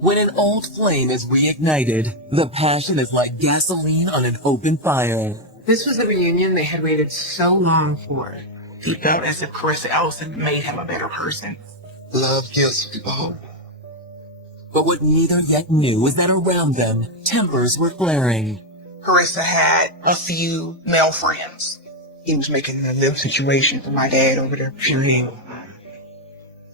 When an old flame is reignited, the passion is like gasoline on an open fire. This was the reunion they had waited so long for. He felt as if Carissa Ellison made him a better person. Love gives people hope. But what neither yet knew was that around them, tempers were flaring. Carissa had a few male friends. He was making a live situation for my dad over there shooting.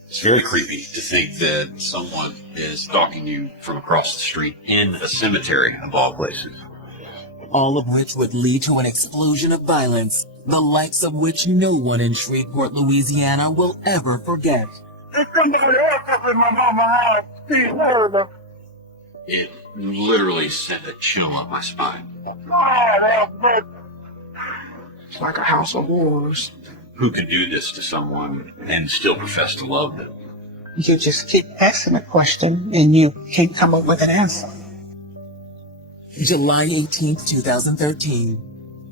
It's very creepy to think that someone is stalking you from across the street in a cemetery, of all places. All of which would lead to an explosion of violence, the likes of which no one in Shreveport, Louisiana will ever forget. It literally sent a chill up my spine. It's like a house of horrors. Who can do this to someone and still profess to love them? You just keep asking a question and you can't come up with an answer. July 18th, 2013.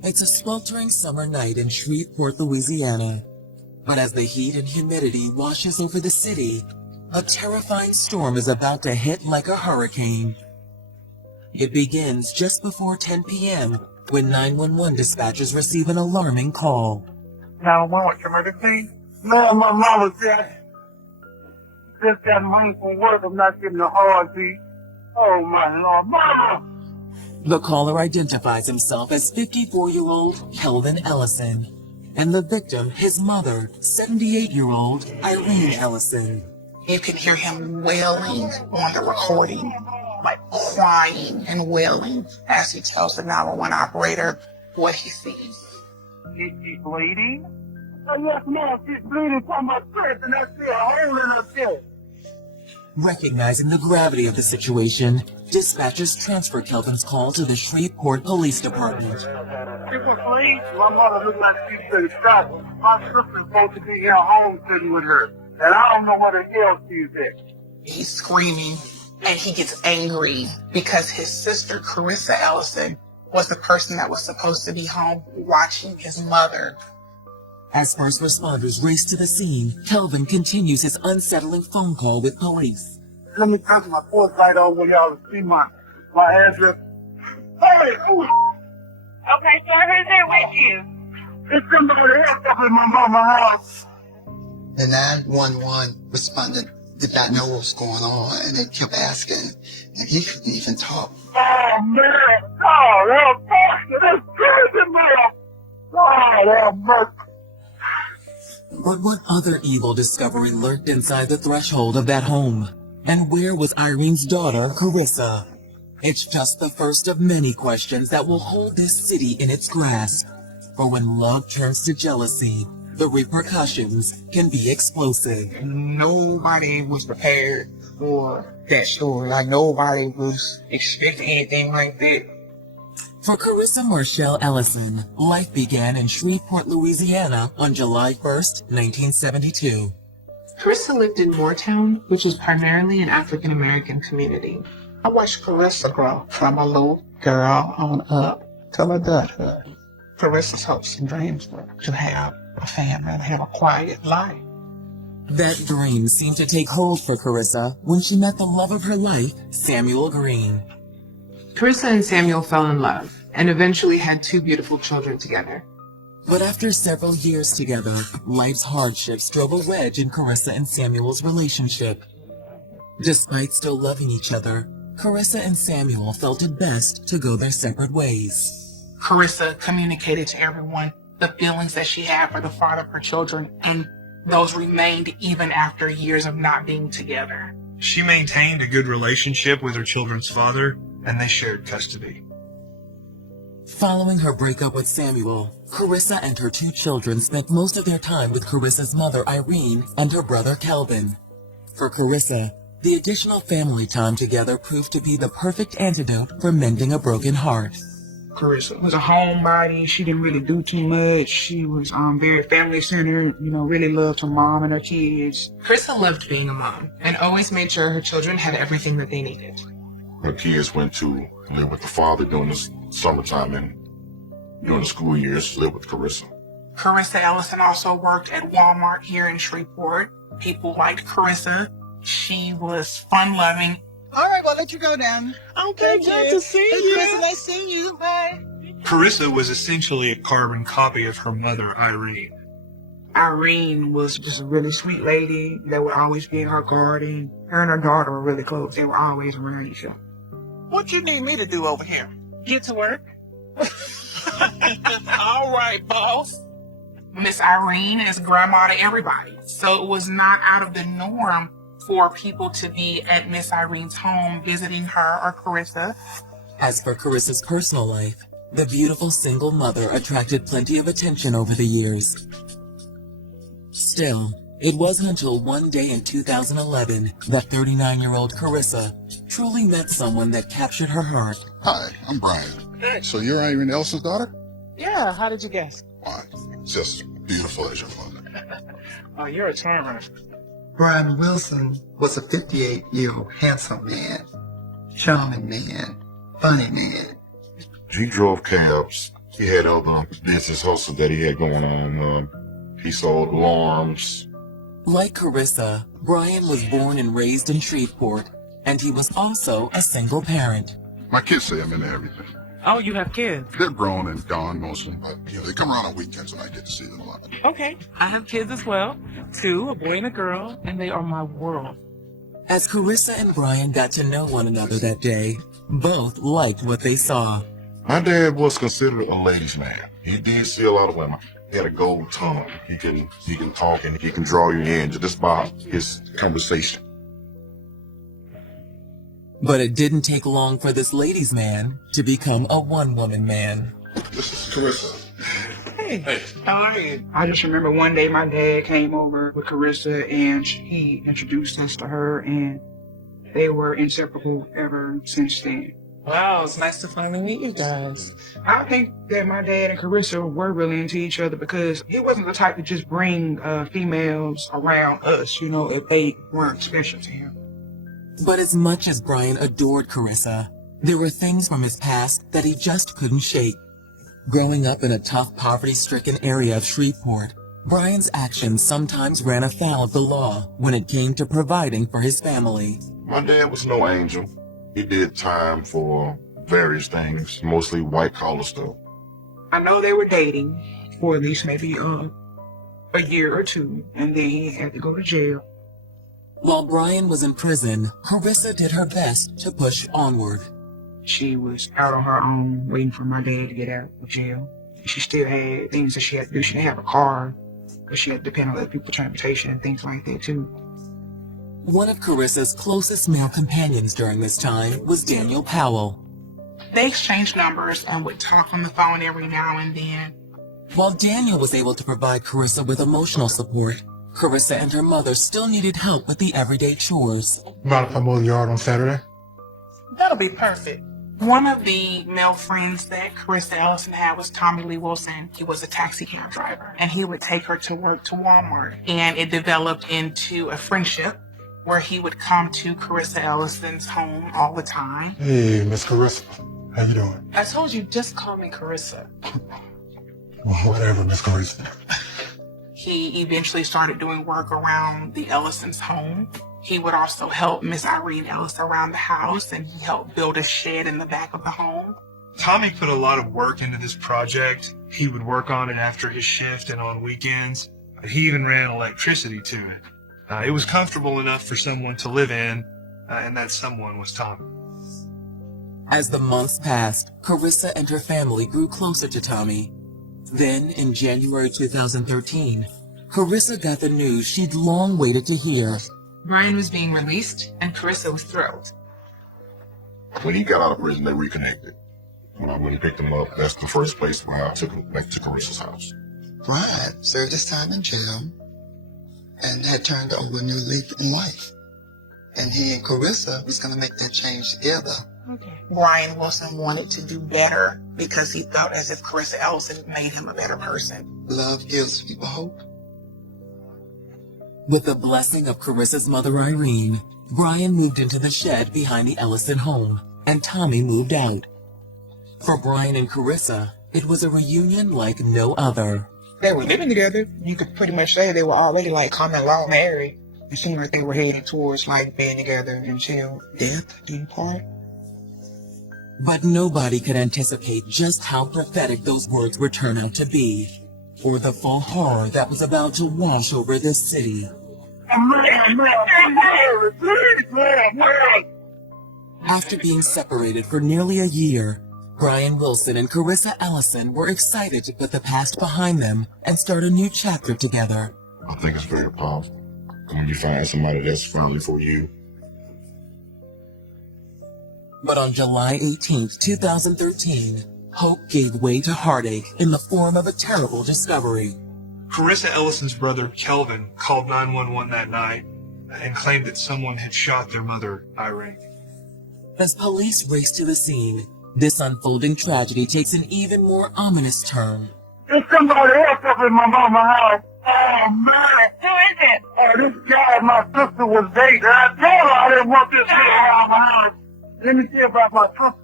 It's a sweltering summer night in Shreveport, Louisiana. But as the heat and humidity washes over the city, a terrifying storm is about to hit like a hurricane. It begins just before 10 p.m. when 911 dispatchers receive an alarming call. 911, emergency? Man, my mama said, just got home from work, I'm not getting a heartbeat. Oh my Lord, mama! The caller identifies himself as 54-year-old Kelvin Ellison, and the victim, his mother, 78-year-old Irene Ellison. You can hear him wailing on the recording, like crying and wailing as he tells the 911 operator what he sees. Is she bleeding? Oh yes, ma'am, she's bleeding from my chest and I see a hole in her chest. Recognizing the gravity of the situation, dispatchers transfer Kelvin's call to the Shreveport Police Department. She was bleeding. My mother looked like she's been shot. My sister's supposed to be at home sitting with her. And I don't know where the hell she's at. He's screaming and he gets angry because his sister, Carissa Ellison, was the person that was supposed to be home watching his mother. As first responders race to the scene, Kelvin continues his unsettling phone call with police. Let me turn my porch light on where y'all can see my address. Hey, ooh. Okay, sir, who's there with you? It's somebody else up in my mama's house. The 911 respondent did not know what was going on, and they kept asking, and he couldn't even talk. Oh, man. Oh, that bastard. That's crazy, man. Oh, that mercy. But what other evil discovery lurked inside the threshold of that home? And where was Irene's daughter, Carissa? It's just the first of many questions that will hold this city in its grasp. For when love turns to jealousy, the repercussions can be explosive. Nobody was prepared for that story. Like, nobody was expecting anything like that. For Carissa Marshall Ellison, life began in Shreveport, Louisiana on July 1st, 1972. Carissa lived in Moortown, which was primarily an African-American community. I watched Carissa grow from a little girl on up to adulthood. Carissa's hopes and dreams were to have a family and have a quiet life. That dream seemed to take hold for Carissa when she met the love of her life, Samuel Green. Carissa and Samuel fell in love and eventually had 2 beautiful children together. But after several years together, life's hardships drove a wedge in Carissa and Samuel's relationship. Despite still loving each other, Carissa and Samuel felt it best to go their separate ways. Carissa communicated to everyone the feelings that she had for the father of her children, and those remained even after years of not being together. She maintained a good relationship with her children's father, and they shared custody. Following her breakup with Samuel, Carissa and her 2 children spent most of their time with Carissa's mother Irene and her brother Kelvin. For Carissa, the additional family time together proved to be the perfect antidote for mending a broken heart. Carissa was a homebody. She didn't really do too much. She was very family-centered, really loved her mom and her kids. Carissa loved being a mom and always made sure her children had everything that they needed. Her kids went to live with the father during the summertime, and during the school years, lived with Carissa. Carissa Ellison also worked at Walmart here in Shreveport. People liked Carissa. She was fun-loving. right, well, let you go down. Okay, glad to see you. Chris, nice seeing you. Bye. Carissa was essentially a carbon copy of her mother, Irene. Irene was just a really sweet lady that would always be in her garden. Her and her daughter were really close. They were always around each other. What you need me to do over here? Get to work. All right, boss. Miss Irene is grandma to everybody. So it was not out of the norm for people to be at Miss Irene's home visiting her or Carissa. As for Carissa's personal life, the beautiful single mother attracted plenty of attention over the years. Still, it wasn't until one day in 2011 that 39-year-old Carissa truly met someone that captured her heart. Hi, I'm Brian. So you're Irene Ellison's daughter? Yeah, how did you guess? Why, just beautiful as your mother. Oh, you're a charmer. Brian Wilson was a 58-year-old handsome man, charming man, funny man. He drove cabs. He had other business hustles that he had going on. He sold alarms. Like Carissa, Brian was born and raised in Shreveport, and he was also a single parent. My kids say I'm into everything. Oh, you have kids? They're grown and gone mostly, but they come around on weekends and I get to see them a lot. Okay. I have kids as well. 2, a boy and a girl, and they are my world. As Carissa and Brian got to know one another that day, both liked what they saw. My dad was considered a ladies' man. He did see a lot of women. He had a gold tongue. He can talk and he can draw you in just by his conversation. But it didn't take long for this ladies' man to become a one-woman man. This is Carissa. Hey, how are you? I just remember one day my dad came over with Carissa and he introduced us to her and they were inseparable ever since then. Wow, it's nice to finally meet you guys. I think that my dad and Carissa were really into each other because he wasn't the type to just bring females around us, if they weren't special to him. But as much as Brian adored Carissa, there were things from his past that he just couldn't shake. Growing up in a tough, poverty-stricken area of Shreveport, Brian's actions sometimes ran afoul of the law when it came to providing for his family. My dad was no angel. He did time for various things, mostly white-collar stuff. I know they were dating for at least maybe a year or 2, and then he had to go to jail. While Brian was in prison, Carissa did her best to push onward. She was out on her own, waiting for my dad to get out of jail. She still had things that she had to do. She didn't have a car, but she had to depend on other people's transportation and things like that, too. One of Carissa's closest male companions during this time was Daniel Powell. They exchanged numbers and would talk on the phone every now and then. While Daniel was able to provide Carissa with emotional support, Carissa and her mother still needed help with the everyday chores. Mind if I mow the yard on Saturday? That'll be perfect. One of the male friends that Carissa Ellison had was Tommy Lee Wilson. He was a taxi cab driver, and he would take her to work to Walmart. And it developed into a friendship where he would come to Carissa Ellison's home all the time. Hey, Miss Carissa. How you doing? I told you, just call me Carissa. Well, whatever, Miss Carissa. He eventually started doing work around the Ellison's home. He would also help Miss Irene Ellis around the house, and he helped build a shed in the back of the home. Tommy put a lot of work into this project. He would work on it after his shift and on weekends. He even ran electricity to it. It was comfortable enough for someone to live in, and that someone was Tommy. As the months passed, Carissa and her family grew closer to Tommy. Then, in January 2013, Carissa got the news she'd long waited to hear. Brian was being released, and Carissa was thrilled. When he got out of prison, they reconnected. When he picked him up, that's the first place where I took him back to Carissa's house. Brian served his time in jail and had turned over a new leaf in life. And he and Carissa was going to make that change together. Okay. Brian Wilson wanted to do better because he felt as if Carissa Ellison made him a better person. Love gives people hope. With the blessing of Carissa's mother Irene, Brian moved into the shed behind the Ellison home, and Tommy moved out. For Brian and Carissa, it was a reunion like no other. They were living together. You could pretty much say they were already like common law married. It seemed like they were heading towards like being together until death do you part. But nobody could anticipate just how prophetic those words would turn out to be, or the full horror that was about to wash over this city. After being separated for nearly a year, Brian Wilson and Carissa Ellison were excited to put the past behind them and start a new chapter together. I think it's very powerful when you find somebody that's finally for you. But on July 18th, 2013, hope gave way to heartache in the form of a terrible discovery. Carissa Ellison's brother, Kelvin, called 911 that night and claimed that someone had shot their mother, Irene. As police race to the scene, this unfolding tragedy takes an even more ominous turn. There's somebody else up in my mama's house. Oh, man. Who is it? Oh, this guy my sister was dating. I told her I didn't want this shit around my house. Let me see about my sister.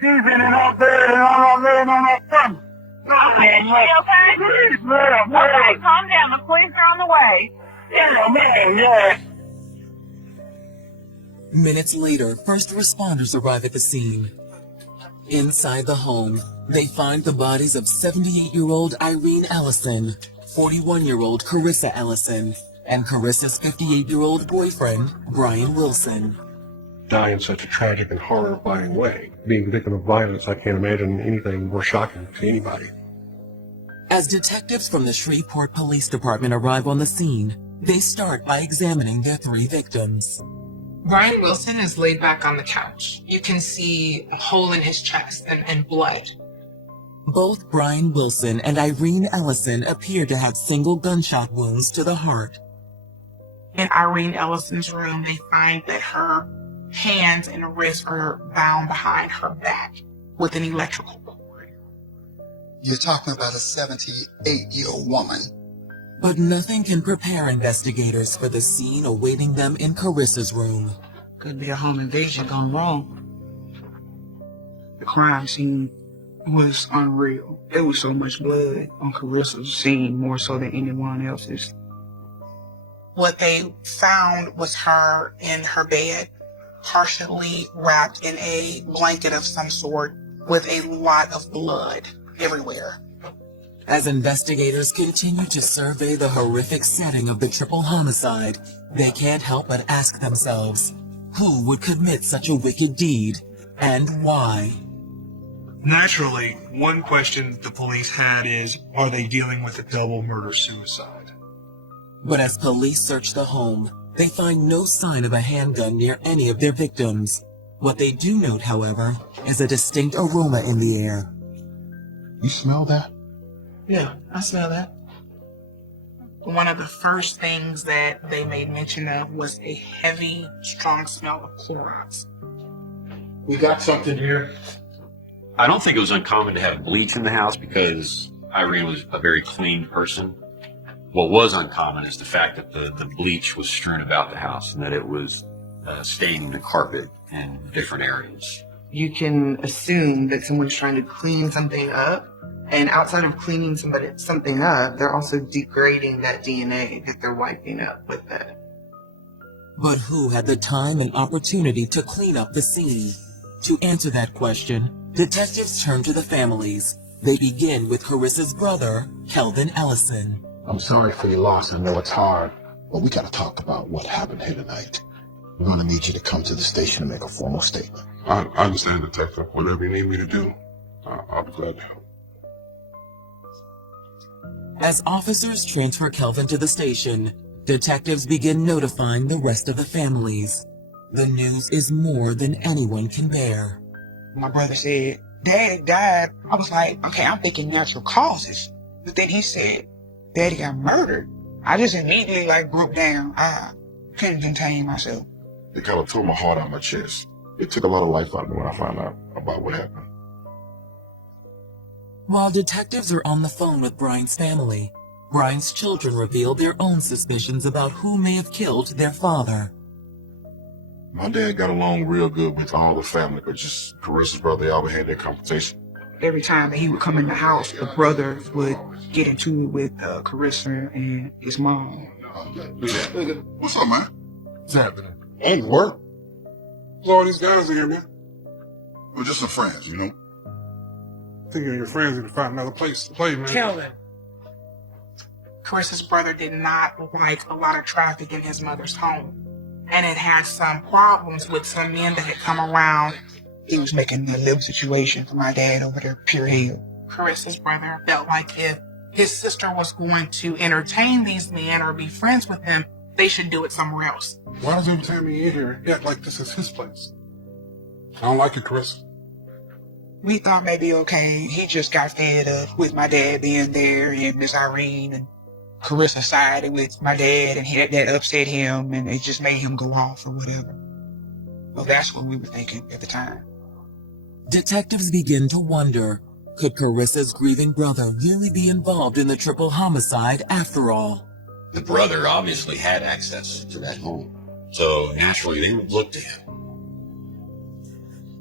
She's in and out there and I'm laying on her stomach. Is she okay? Please, ma'am. Okay, calm down. The police are on the way. Yeah, man, yeah. Minutes later, first responders arrive at the scene. Inside the home, they find the bodies of 78-year-old Irene Ellison, 41-year-old Carissa Ellison, and Carissa's 58-year-old boyfriend, Brian Wilson. Die in such a tragic and horrifying way. Being a victim of violence, I can't imagine anything more shocking to anybody. As detectives from the Shreveport Police Department arrive on the scene, they start by examining their three victims. Brian Wilson is laid back on the couch. You can see a hole in his chest and blood. Both Brian Wilson and Irene Ellison appear to have single gunshot wounds to the heart. In Irene Ellison's room, they find that her hands and wrists are bound behind her back with an electrical cord. You're talking about a 78-year-old woman. But nothing can prepare investigators for the scene awaiting them in Carissa's room. Could be a home invasion gone wrong. The crime scene was unreal. There was so much blood on Carissa's scene, more so than anyone else's. What they found was her in her bed, partially wrapped in a blanket of some sort with a lot of blood everywhere. As investigators continue to survey the horrific setting of the triple homicide, they can't help but ask themselves, who would commit such a wicked deed, and why? Naturally, one question the police had is, are they dealing with a double murder-suicide? But as police search the home, they find no sign of a handgun near any of their victims. What they do note, however, is a distinct aroma in the air. You smell that? Yeah, I smell that. One of the first things that they made mention of was a heavy, strong smell of Clorox. We got something here. I don't think it was uncommon to have bleach in the house because Irene was a very clean person. What was uncommon is the fact that the bleach was strewn about the house and that it was staining the carpet in different areas. You can assume that someone's trying to clean something up, and outside of cleaning something up, they're also degrading that DNA that they're wiping up with that. But who had the time and opportunity to clean up the scene? To answer that question, detectives turn to the families. They begin with Carissa's brother, Kelvin Ellison. I'm sorry for your loss. I know it's hard, but we gotta talk about what happened here tonight. We're gonna need you to come to the station and make a formal statement. I understand, Detective. Whatever you need me to do, I'll be glad to help. As officers transfer Kelvin to the station, detectives begin notifying the rest of the families. The news is more than anyone can bear. My brother said, Dad died. I was like, okay, I'm thinking natural causes. But then he said, Daddy got murdered. I just immediately broke down. I couldn't contain myself. It kind of tore my heart out of my chest. It took a lot of life out of me when I found out about what happened. While detectives are on the phone with Brian's family, Brian's children reveal their own suspicions about who may have killed their father. My dad got along real good with all the family, but just Carissa's brother, they always had their confrontation. Every time that he would come in the house, the brother would get into it with Carissa and his mom. What's up, man? What's happening? Ain't work. What's all these guys in here, man? We're just some friends, you know? I think you and your friends need to find another place to play, man. Kelvin. Carissa's brother did not like a lot of traffic in his mother's home, and it had some problems with some men that had come around. He was making a living situation for my dad over there, Pure Hill. Carissa's brother felt like if his sister was going to entertain these men or be friends with them, they should do it somewhere else. Why does every time he in here, he act like this is his place? I don't like it, Chris. We thought maybe, okay, he just got fed up with my dad being there and Miss Irene, and Carissa sided with my dad, and that upset him, and it just made him go off or whatever. Well, that's what we were thinking at the time. Detectives begin to wonder, could Carissa's grieving brother really be involved in the triple homicide after all? The brother obviously had access to that home, so naturally they would look to him.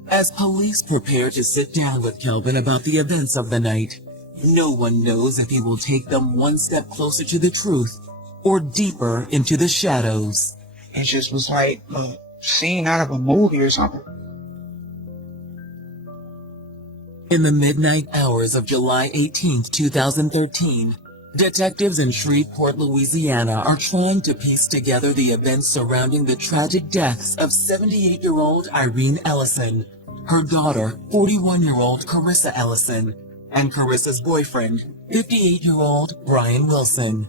As police prepare to sit down with Kelvin about the events of the night, no one knows if he will take them one step closer to the truth or deeper into the shadows. It just was like a scene out of a movie or something. In the midnight hours of July 18, 2013, detectives in Shreveport, Louisiana are trying to piece together the events surrounding the tragic deaths of 78-year-old Irene Ellison, her daughter, 41-year-old Carissa Ellison, and Carissa's boyfriend, 58-year-old Brian Wilson.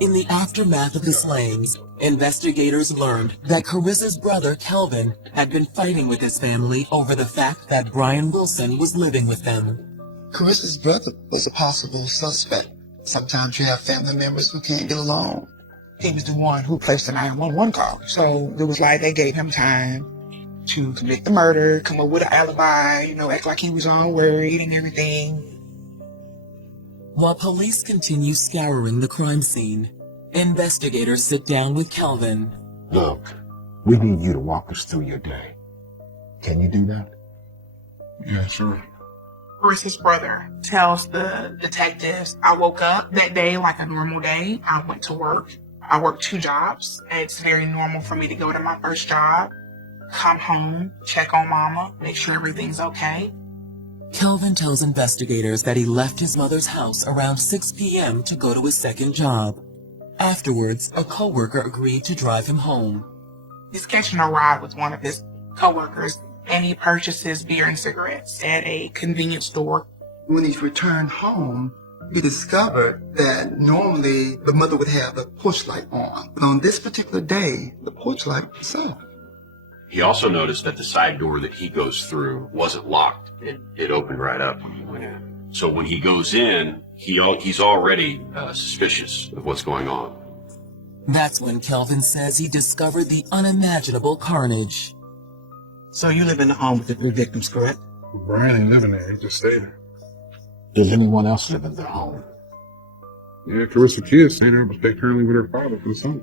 In the aftermath of the slayings, investigators learned that Carissa's brother, Kelvin, had been fighting with his family over the fact that Brian Wilson was living with them. Carissa's brother was a possible suspect. Sometimes you have family members who can't get along. He was the one who placed the 911 call. So it was like they gave him time to commit the murder, come up with an alibi, act like he was unworried and everything. While police continue scouring the crime scene, investigators sit down with Kelvin. Look, we need you to walk us through your day. Can you do that? Yeah, sure. Carissa's brother tells the detectives, I woke up that day like a normal day. I went to work. I worked 2 jobs. It's very normal for me to go to my first job, come home, check on mama, make sure everything's okay. Kelvin tells investigators that he left his mother's house around 6 p.m. to go to his second job. Afterwards, a coworker agreed to drive him home. He's catching a ride with one of his coworkers, and he purchases beer and cigarettes at a convenience store. When he returned home, he discovered that normally the mother would have the porch light on. But on this particular day, the porch light was off. He also noticed that the side door that he goes through wasn't locked. It opened right up when he went in. So when he goes in, he's already suspicious of what's going on. That's when Kelvin says he discovered the unimaginable carnage. So you live in the home with the 3 victims, correct? Brian ain't living there. He just stayed there. Does anyone else live in their home? Yeah, Carissa kids staying there, but they currently with her father for the summer.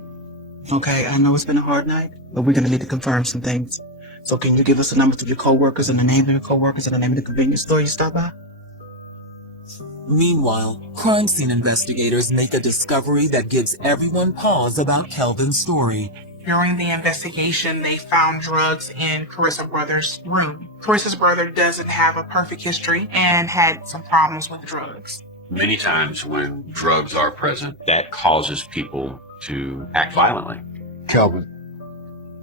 Okay, I know it's been a hard night, but we're going to need to confirm some things. So can you give us the numbers of your coworkers and the name of your coworkers and the name of the convenience store you stopped by? Meanwhile, crime scene investigators make a discovery that gives everyone pause about Kelvin's story. During the investigation, they found drugs in Carissa's brother's room. Carissa's brother doesn't have a perfect history and had some problems with drugs. Many times when drugs are present, that causes people to act violently. Kelvin,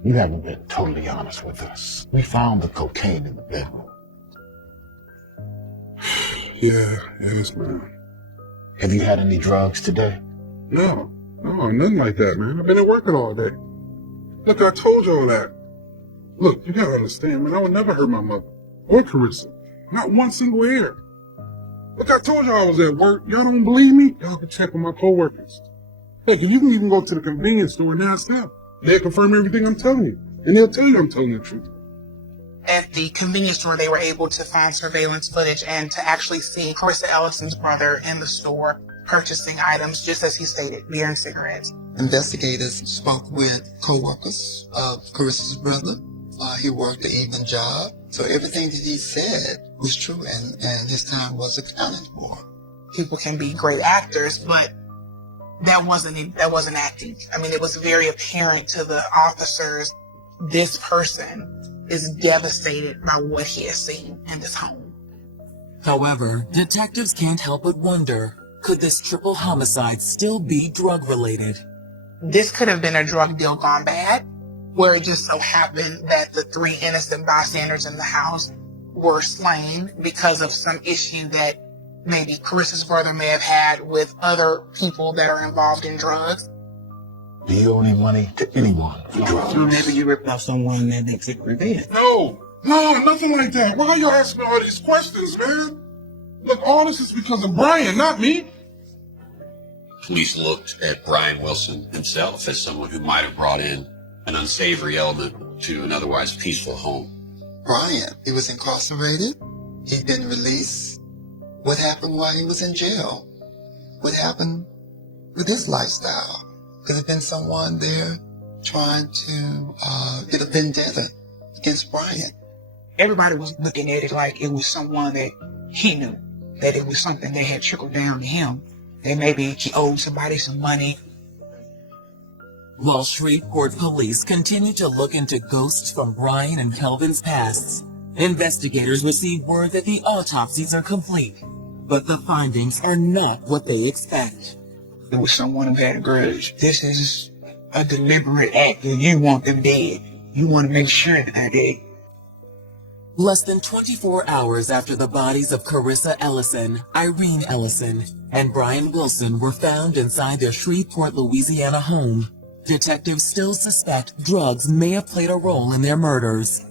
you haven't been totally honest with us. We found the cocaine in the bedroom. Yeah, it's bad. Have you had any drugs today? No, nothing like that, man. I've been at work all day. Look, I told you all that. Look, you gotta understand, man, I would never hurt my mother or Carissa. Not one single hair. Look, I told y'all I was at work. Y'all don't believe me? Y'all can check with my coworkers. Heck, if you can even go to the convenience store and ask them, they'll confirm everything I'm telling you. And they'll tell you I'm telling the truth. At the convenience store, they were able to find surveillance footage and to actually see Carissa Ellison's brother in the store purchasing items, just as he stated, beer and cigarettes. Investigators spoke with co-workers of Carissa's brother. He worked an even job. So everything that he said was true, and his time was accounted for. People can be great actors, but that wasn't acting. I mean, it was very apparent to the officers, this person is devastated by what he has seen in this home. However, detectives can't help but wonder, could this triple homicide still be drug-related? This could have been a drug deal gone bad, where it just so happened that the 3 innocent bystanders in the house were slain because of some issue that maybe Carissa's brother may have had with other people that are involved in drugs. Do you owe any money to anyone for drugs? Or maybe you ripped off someone that makes it revenge. No, nothing like that. Why are you asking me all these questions, man? Look, all this is because of Brian, not me. Police looked at Brian Wilson himself as someone who might have brought in an unsavory element to an otherwise peaceful home. Brian, he was incarcerated. He'd been released. What happened while he was in jail? What happened with his lifestyle? Could have been someone there trying to get a vendetta against Brian. Everybody was looking at it like it was someone that he knew, that it was something that had trickled down to him, that maybe he owed somebody some money. While Shreveport police continue to look into ghosts from Brian and Kelvin's pasts, investigators receive word that the autopsies are complete, but the findings are not what they expect. It was someone who had a grudge. This is a deliberate act, and you want them dead. You want to make sure that they're dead. Less than 24 hours after the bodies of Carissa Ellison, Irene Ellison, and Brian Wilson were found inside their Shreveport, Louisiana home, detectives still suspect drugs may have played a role in their murders.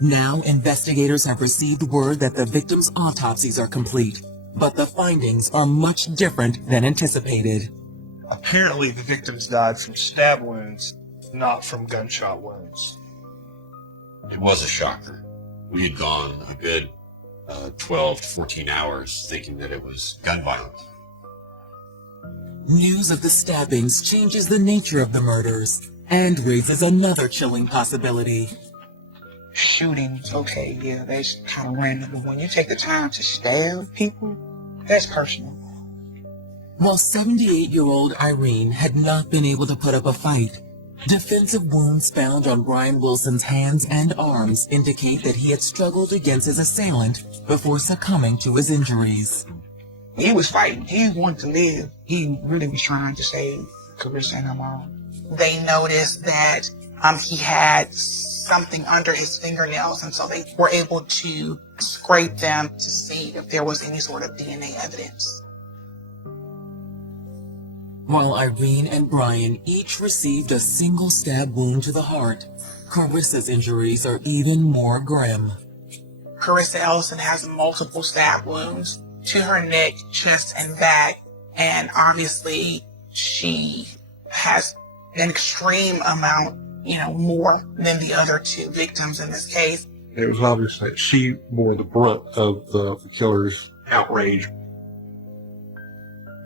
Now, investigators have received word that the victims' autopsies are complete, but the findings are much different than anticipated. Apparently, the victims died from stab wounds, not from gunshot wounds. It was a shocker. We had gone a good 12 to 14 hours thinking that it was gun violence. News of the stabbings changes the nature of the murders and raises another chilling possibility. Shootings, okay, yeah, that's kind of random, but when you take the time to stab people, that's personal. While 78-year-old Irene had not been able to put up a fight, defensive wounds found on Brian Wilson's hands and arms indicate that he had struggled against his assailant before succumbing to his injuries. He was fighting. He wanted to live. He really was trying to save Carissa and her mom. They noticed that he had something under his fingernails, and so they were able to scrape them to see if there was any sort of DNA evidence. While Irene and Brian each received a single stab wound to the heart, Carissa's injuries are even more grim. Carissa Ellison has multiple stab wounds to her neck, chest, and back, and obviously she has an extreme amount, more than the other 2 victims in this case. It was obvious that she bore the brunt of the killer's outrage.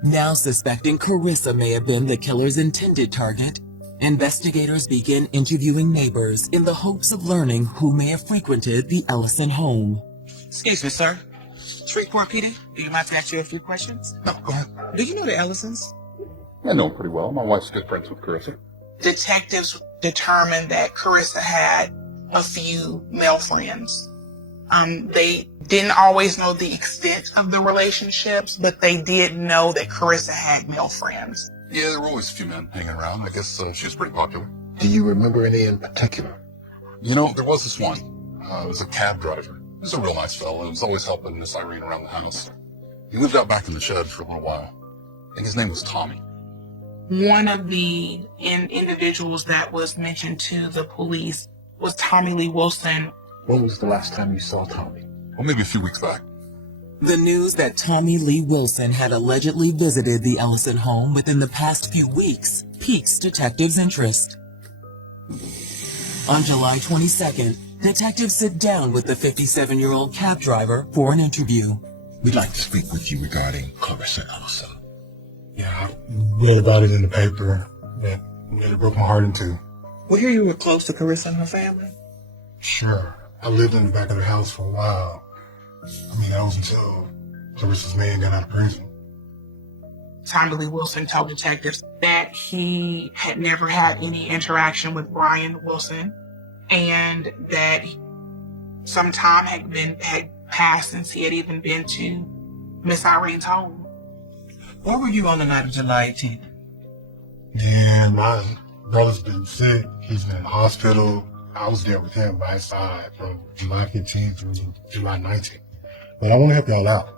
Now suspecting Carissa may have been the killer's intended target, investigators begin interviewing neighbors in the hopes of learning who may have frequented the Ellison home. Excuse me, sir. Shreveport PD, do you mind if I ask you a few questions? No, go ahead. Do you know the Ellisons? I know him pretty well. My wife's good friends with Carissa. Detectives determined that Carissa had a few male friends. They didn't always know the extent of the relationships, but they did know that Carissa had male friends. Yeah, there were always a few men hanging around. I guess she was pretty popular. Do you remember any in particular? There was this one. It was a cab driver. He was a real nice fellow. He was always helping Miss Irene around the house. He lived out back in the shed for a little while. I think his name was Tommy. One of the individuals that was mentioned to the police was Tommy Lee Wilson. When was the last time you saw Tommy? Well, maybe a few weeks back. The news that Tommy Lee Wilson had allegedly visited the Ellison home within the past few weeks piques detectives' interest. On July 22nd, detectives sit down with the 57-year-old cab driver for an interview. We'd like to speak with you regarding Carissa Ellison. Yeah, I read about it in the paper. It really broke my heart in two. We hear you were close to Carissa and her family. Sure. I lived in the back of their house for a while. That was until Carissa's man got out of prison. Tommy Lee Wilson told detectives that he had never had any interaction with Brian Wilson and that some time had passed since he had even been to Miss Irene's home. Where were you on the night of July 18th? Yeah, my brother's been sick. He's been in the hospital. I was there with him by his side from July 15th through July 19th. But I want to help y'all out.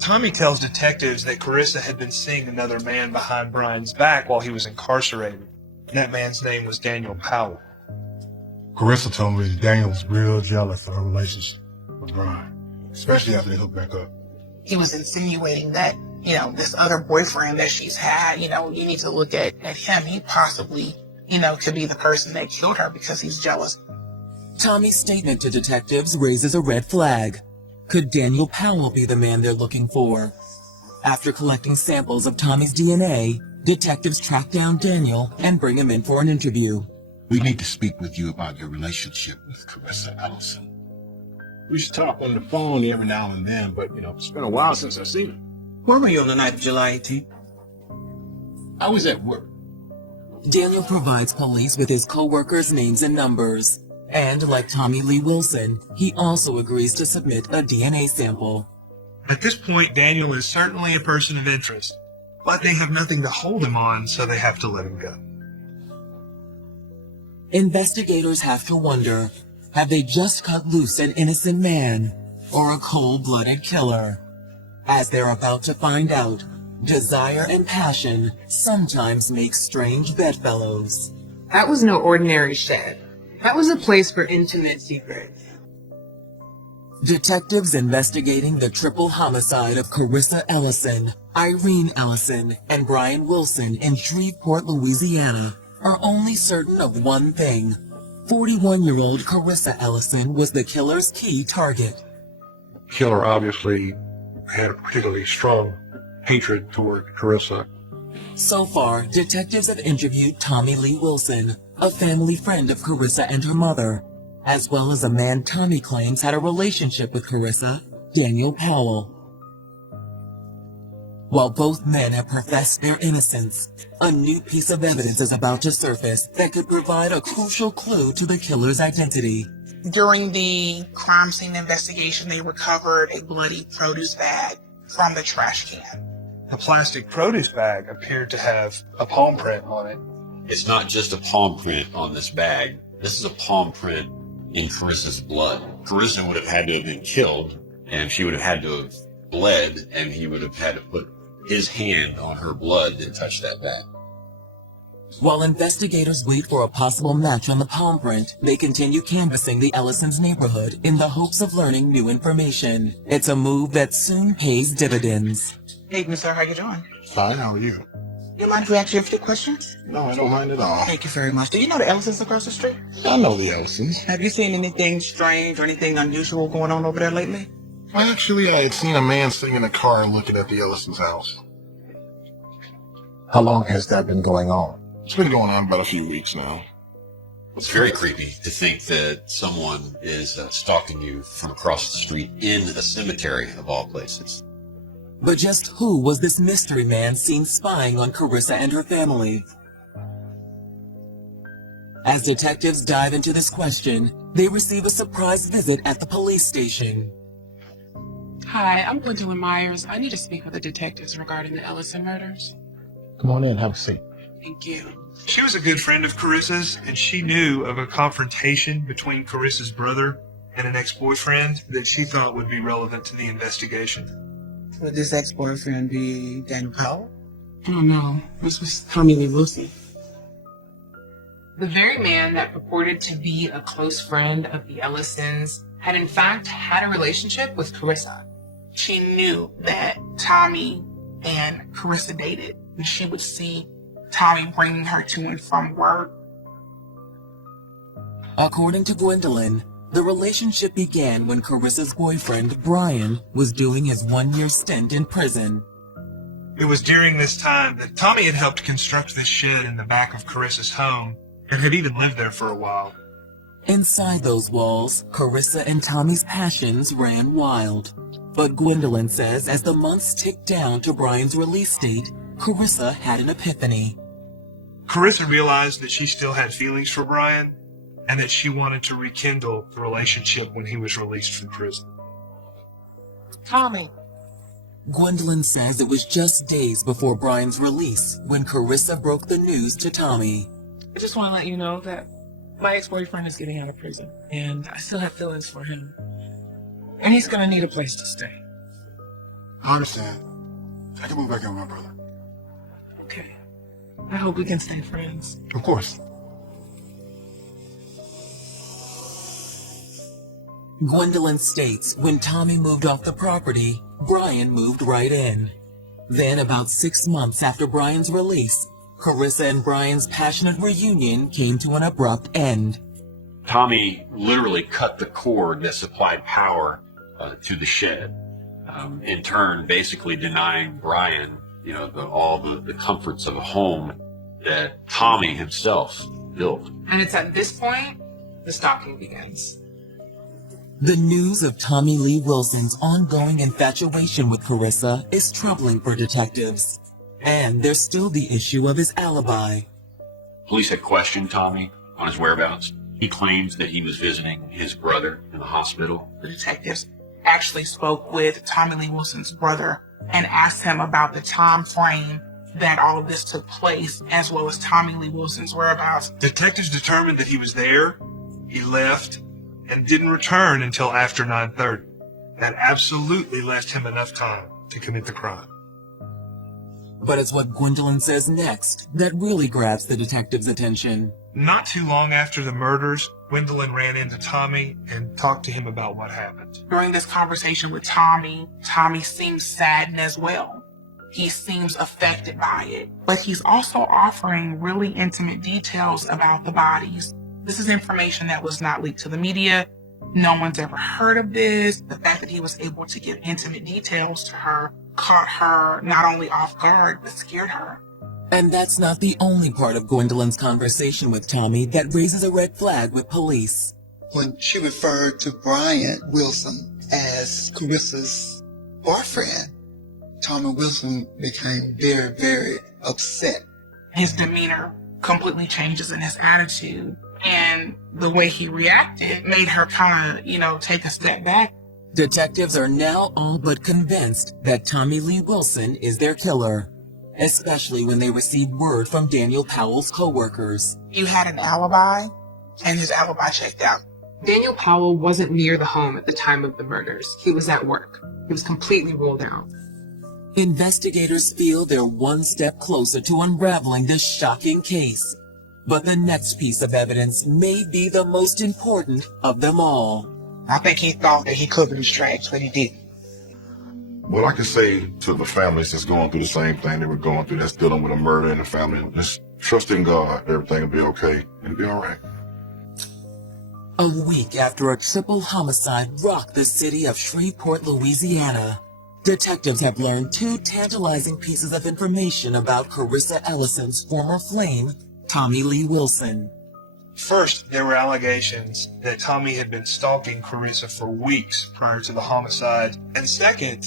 Tommy tells detectives that Carissa had been seeing another man behind Brian's back while he was incarcerated. And that man's name was Daniel Powell. Carissa told me that Daniel was real jealous of her relationship with Brian, especially after they hooked back up. He was insinuating that, this other boyfriend that she's had, you need to look at him. He possibly, could be the person that killed her because he's jealous. Tommy's statement to detectives raises a red flag. Could Daniel Powell be the man they're looking for? After collecting samples of Tommy's DNA, detectives track down Daniel and bring him in for an interview. We need to speak with you about your relationship with Carissa Ellison. We should talk on the phone every now and then, but, it's been a while since I've seen her. Where were you on the night of July 18th? I was at work. Daniel provides police with his co-workers' names and numbers. And like Tommy Lee Wilson, he also agrees to submit a DNA sample. At this point, Daniel is certainly a person of interest, but they have nothing to hold him on, so they have to let him go. Investigators have to wonder, have they just cut loose an innocent man or a cold-blooded killer? As they're about to find out, desire and passion sometimes make strange bedfellows. That was no ordinary shed. That was a place for intimate secrets. Detectives investigating the triple homicide of Carissa Ellison, Irene Ellison, and Brian Wilson in Shreveport, Louisiana, are only certain of one thing. 41-year-old Carissa Ellison was the killer's key target. Killer obviously had a particularly strong hatred toward Carissa. So far, detectives have interviewed Tommy Lee Wilson, a family friend of Carissa and her mother, as well as a man Tommy claims had a relationship with Carissa, Daniel Powell. While both men have professed their innocence, a new piece of evidence is about to surface that could provide a crucial clue to the killer's identity. During the crime scene investigation, they recovered a bloody produce bag from the trash can. The plastic produce bag appeared to have a palm print on it. It's not just a palm print on this bag. This is a palm print in Carissa's blood. Carissa would have had to have been killed, and she would have had to have bled, and he would have had to put his hand on her blood to touch that bag. While investigators wait for a possible match on the palm print, they continue canvassing the Ellisons' neighborhood in the hopes of learning new information. It's a move that soon pays dividends. Hey, Miss Sir, how you doing? Fine, how are you? You mind if we ask you a few questions? No, I don't mind at all. Thank you very much. Do you know the Ellisons across the street? I know the Ellisons. Have you seen anything strange or anything unusual going on over there lately? Actually, I had seen a man sitting in a car and looking at the Ellison's house. How long has that been going on? It's been going on about a few weeks now. It's very creepy to think that someone is stalking you from across the street in a cemetery, of all places. But just who was this mystery man seen spying on Carissa and her family? As detectives dive into this question, they receive a surprise visit at the police station. Hi, I'm Gwendolyn Myers. I need to speak with the detectives regarding the Ellison murders. Come on in, have a seat. Thank you. She was a good friend of Carissa's, and she knew of a confrontation between Carissa's brother and an ex-boyfriend that she thought would be relevant to the investigation. Would this ex-boyfriend be Daniel Powell? I don't know. This was Tommy Lee Wilson. The very man that purported to be a close friend of the Ellisons had in fact had a relationship with Carissa. She knew that Tommy and Carissa dated, and she would see Tommy bringing her to and from work. According to Gwendolyn, the relationship began when Carissa's boyfriend, Brian, was doing his one-year stint in prison. It was during this time that Tommy had helped construct this shed in the back of Carissa's home and had even lived there for a while. Inside those walls, Carissa and Tommy's passions ran wild. But Gwendolyn says as the months ticked down to Brian's release date, Carissa had an epiphany. Carissa realized that she still had feelings for Brian and that she wanted to rekindle the relationship when he was released from prison. Tommy. Gwendolyn says it was just days before Brian's release when Carissa broke the news to Tommy. I just want to let you know that my ex-boyfriend is getting out of prison, and I still have feelings for him. And he's gonna need a place to stay. I understand. I can move back in with my brother. Okay. I hope we can stay friends. Of course. Gwendolyn states when Tommy moved off the property, Brian moved right in. Then about 6 months after Brian's release, Carissa and Brian's passionate reunion came to an abrupt end. Tommy literally cut the cord that supplied power to the shed, in turn basically denying Brian, all the comforts of a home that Tommy himself built. And it's at this point the stalking begins. The news of Tommy Lee Wilson's ongoing infatuation with Carissa is troubling for detectives. And there's still the issue of his alibi. Police had questioned Tommy on his whereabouts. He claims that he was visiting his brother in the hospital. The detectives actually spoke with Tommy Lee Wilson's brother and asked him about the time frame that all of this took place, as well as Tommy Lee Wilson's whereabouts. Detectives determined that he was there, he left, and didn't return until after 9:30. That absolutely left him enough time to commit the crime. But it's what Gwendolyn says next that really grabs the detective's attention. Not too long after the murders, Gwendolyn ran into Tommy and talked to him about what happened. During this conversation with Tommy, Tommy seems saddened as well. He seems affected by it, but he's also offering really intimate details about the bodies. This is information that was not leaked to the media. No one's ever heard of this. The fact that he was able to give intimate details to her caught her not only off guard, but scared her. And that's not the only part of Gwendolyn's conversation with Tommy that raises a red flag with police. When she referred to Brian Wilson as Carissa's boyfriend, Tommy Wilson became very, very upset. His demeanor completely changes in his attitude. And the way he reacted made her kind of, take a step back. Detectives are now all but convinced that Tommy Lee Wilson is their killer, especially when they receive word from Daniel Powell's co-workers. You had an alibi, and his alibi checked out. Daniel Powell wasn't near the home at the time of the murders. He was at work. He was completely ruled out. Investigators feel they're one step closer to unraveling this shocking case. But the next piece of evidence may be the most important of them all. I think he thought that he covered his tracks, but he didn't. Well, I can say to the families that's going through the same thing they were going through, that's dealing with a murder in the family, just trust in God, everything will be okay, and it'll be all right. A week after a triple homicide rocked the city of Shreveport, Louisiana, detectives have learned two tantalizing pieces of information about Carissa Ellison's former flame, Tommy Lee Wilson. First, there were allegations that Tommy had been stalking Carissa for weeks prior to the homicide. And second,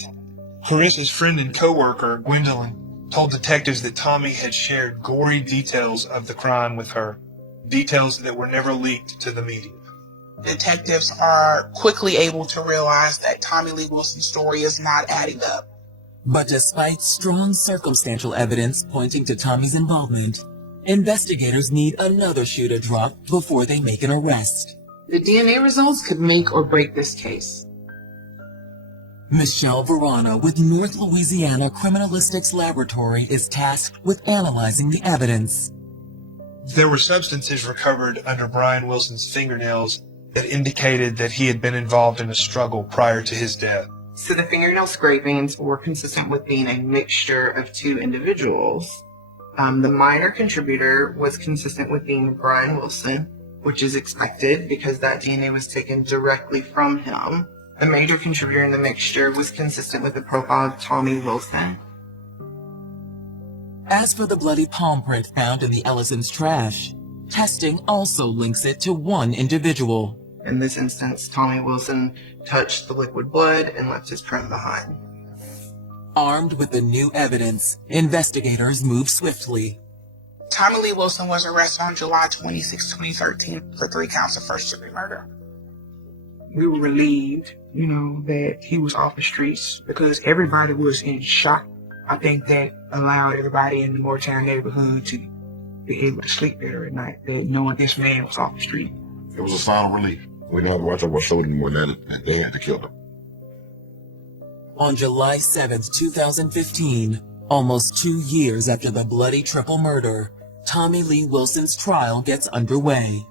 Carissa's friend and co-worker, Gwendolyn, told detectives that Tommy had shared gory details of the crime with her, details that were never leaked to the media. Detectives are quickly able to realize that Tommy Lee Wilson's story is not adding up. But despite strong circumstantial evidence pointing to Tommy's involvement, investigators need another shoe to drop before they make an arrest. The DNA results could make or break this case. Michelle Verana with North Louisiana Criminalistics Laboratory is tasked with analyzing the evidence. There were substances recovered under Brian Wilson's fingernails that indicated that he had been involved in a struggle prior to his death. So the fingernail scrapings were consistent with being a mixture of two individuals. The minor contributor was consistent with being Brian Wilson, which is expected because that DNA was taken directly from him. The major contributor in the mixture was consistent with the profile of Tommy Wilson. As for the bloody palm print found in the Ellison's trash, testing also links it to one individual. In this instance, Tommy Wilson touched the liquid blood and left his print behind. Armed with the new evidence, investigators move swiftly. Tommy Lee Wilson was arrested on July 26, 2013 for 3 counts of first-degree murder. We were relieved, that he was off the streets because everybody was in shock. I think that allowed everybody in the Moortown neighborhood to be able to sleep better at night, knowing this man was off the street. It was a sign of relief. We didn't have to watch over our shoulder anymore now that they had to kill him. On July 7th, 2015, almost 2 years after the bloody triple murder, Tommy Lee Wilson's trial gets underway.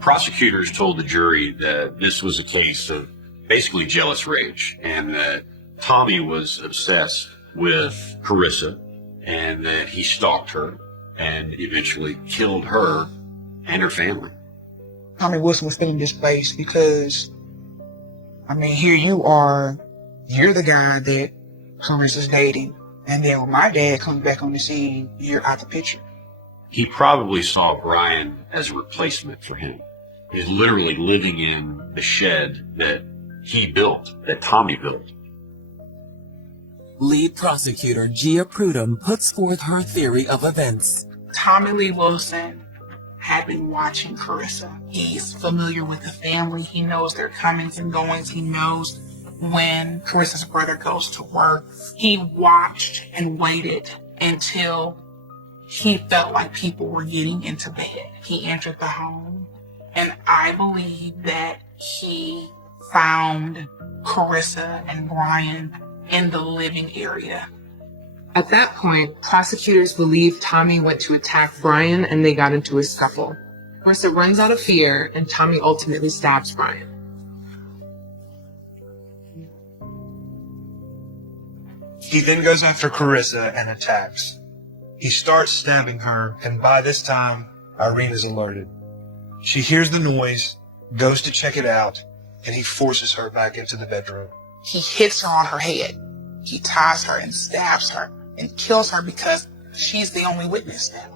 Prosecutors told the jury that this was a case of basically jealous rage and that Tommy was obsessed with Carissa and that he stalked her and eventually killed her and her family. Tommy Wilson was feeling displaced because, here you are, you're the guy that Carissa's dating, and then when my dad comes back on the scene, you're out the picture. He probably saw Brian as a replacement for him. He's literally living in the shed that he built, that Tommy built. Lead prosecutor Gia Prudhomme puts forth her theory of events. Tommy Lee Wilson had been watching Carissa. He's familiar with the family. He knows their comings and goings. He knows when Carissa's brother goes to work. He watched and waited until he felt like people were getting into bed. He entered the home, and I believe that he found Carissa and Brian in the living area. At that point, prosecutors believe Tommy went to attack Brian and they got into a scuffle. Carissa runs out of fear and Tommy ultimately stabs Brian. He then goes after Carissa and attacks. He starts stabbing her, and by this time, Irene is alerted. She hears the noise, goes to check it out, and he forces her back into the bedroom. He hits her on her head. He ties her and stabs her and kills her because she's the only witness now.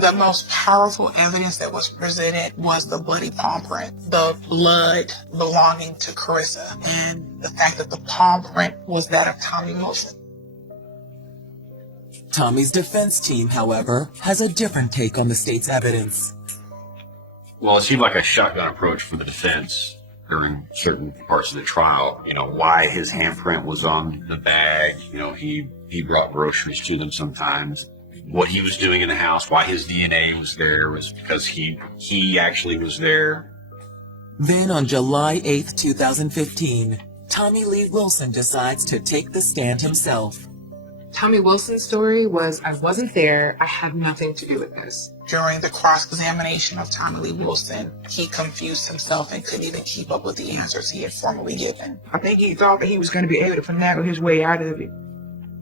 The most powerful evidence that was presented was the bloody palm print, the blood belonging to Carissa, and the fact that the palm print was that of Tommy Wilson. Tommy's defense team, however, has a different take on the state's evidence. Well, it seemed like a shotgun approach for the defense during certain parts of the trial. Why his handprint was on the bag. He brought groceries to them sometimes. What he was doing in the house, why his DNA was there, was because he actually was there. Then on July 8th, 2015, Tommy Lee Wilson decides to take the stand himself. Tommy Wilson's story was, I wasn't there, I had nothing to do with this. During the cross-examination of Tommy Lee Wilson, he confused himself and couldn't even keep up with the answers he had formally given. I think he thought that he was going to be able to finagle his way out of it.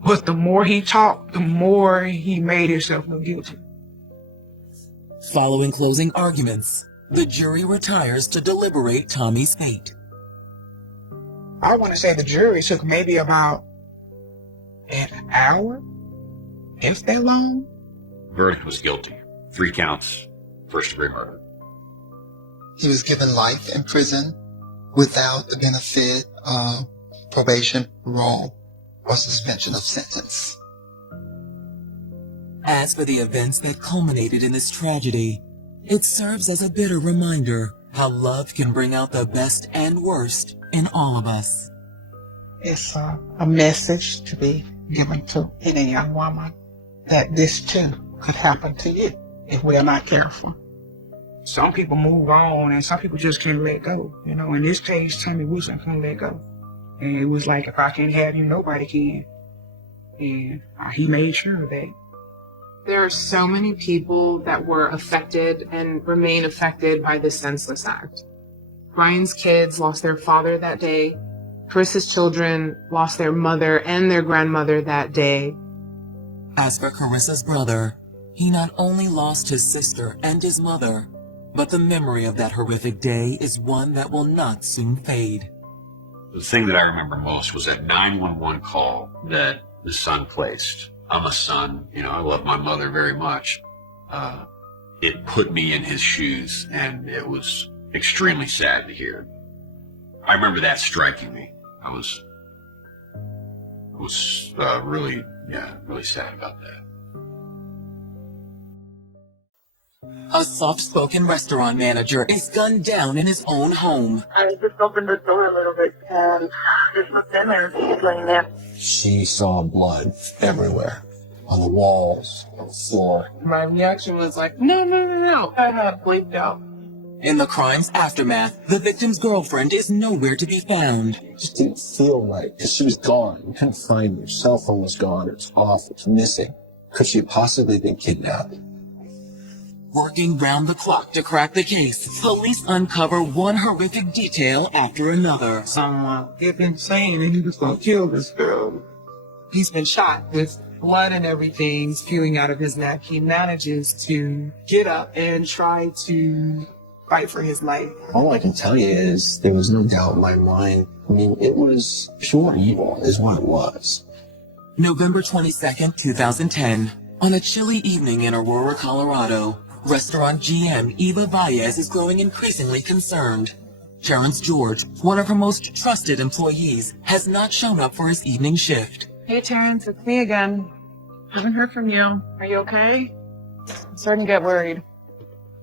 But the more he talked, the more he made himself look guilty. Following closing arguments, the jury retires to deliberate Tommy's fate. I want to say the jury took maybe about an hour, if that long. Verdict was guilty. 3 counts, first-degree murder. He was given life in prison without the benefit of probation, parole, or suspension of sentence. As for the events that culminated in this tragedy, it serves as a bitter reminder how love can bring out the best and worst in all of us. It's a message to be given to any young woman that this too could happen to you if we are not careful. Some people move on and some people just can't let go. In this case, Tommy Wilson couldn't let go. And it was like, if I can't have you, nobody can. And he made sure of that. There are so many people that were affected and remain affected by this senseless act. Brian's kids lost their father that day. Carissa's children lost their mother and their grandmother that day. As for Carissa's brother, he not only lost his sister and his mother, but the memory of that horrific day is one that will not soon fade. The thing that I remember most was that 911 call that the son placed. I'm a son, I love my mother very much. it put me in his shoes, and it was extremely sad to hear. I remember that striking me. I was really sad about that. A soft-spoken restaurant manager is gunned down in his own home. I just opened the door a little bit and just looked in there and he's laying there. She saw blood everywhere, on the walls, on the floor. My reaction was like, no. I had bleeped out. In the crime's aftermath, the victim's girlfriend is nowhere to be found. It just didn't feel right, because she was gone. You couldn't find her. Cell phone was gone. It was off. It was missing. Could she have possibly been kidnapped? Working round the clock to crack the case, police uncover one horrific detail after another. Someone get insane and he was gonna kill this girl. He's been shot with blood and everything spewing out of his neck. He manages to get up and try to fight for his life. All I can tell you is there was no doubt in my mind. I mean, it was pure evil is what it was. November 22nd, 2010. On a chilly evening in Aurora, Colorado, restaurant GM Eva Baez is growing increasingly concerned. Terrence George, one of her most trusted employees, has not shown up for his evening shift. Hey Terrence, it's me again. Haven't heard from you. Are you okay? I'm starting to get worried.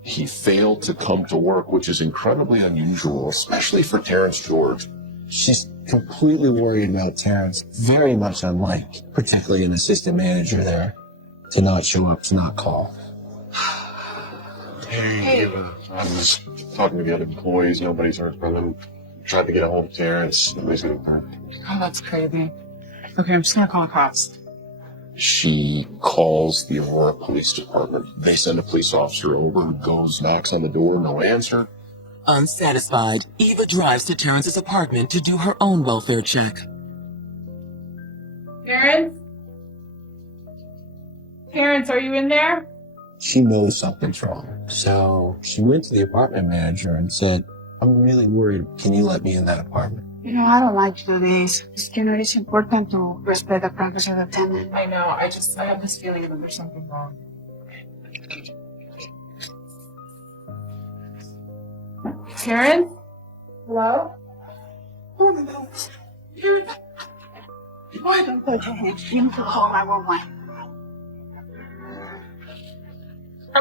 He failed to come to work, which is incredibly unusual, especially for Terrence George. She's completely worried about Terrence, very much unlike, particularly an assistant manager there, to not show up, to not call. Hey, Eva. I was talking to the other employees. Nobody's heard from them. Tried to get a hold of Terrence. Nobody's heard from him. Oh, that's crazy. Okay, I'm just gonna call the cops. She calls the Aurora Police Department. They send a police officer over who goes, knocks on the door, no answer. Unsatisfied, Eva drives to Terrence's apartment to do her own welfare check. Terrence? Terrence, are you in there? She knows something's wrong. So she went to the apartment manager and said, I'm really worried. Can you let me in that apartment? You know, I don't like to do this. It's important to respect the privacy of the tenant. I know. I have this feeling that there's something wrong. Terrence? Hello? Oh my gosh. Why don't I change? You need to call 911.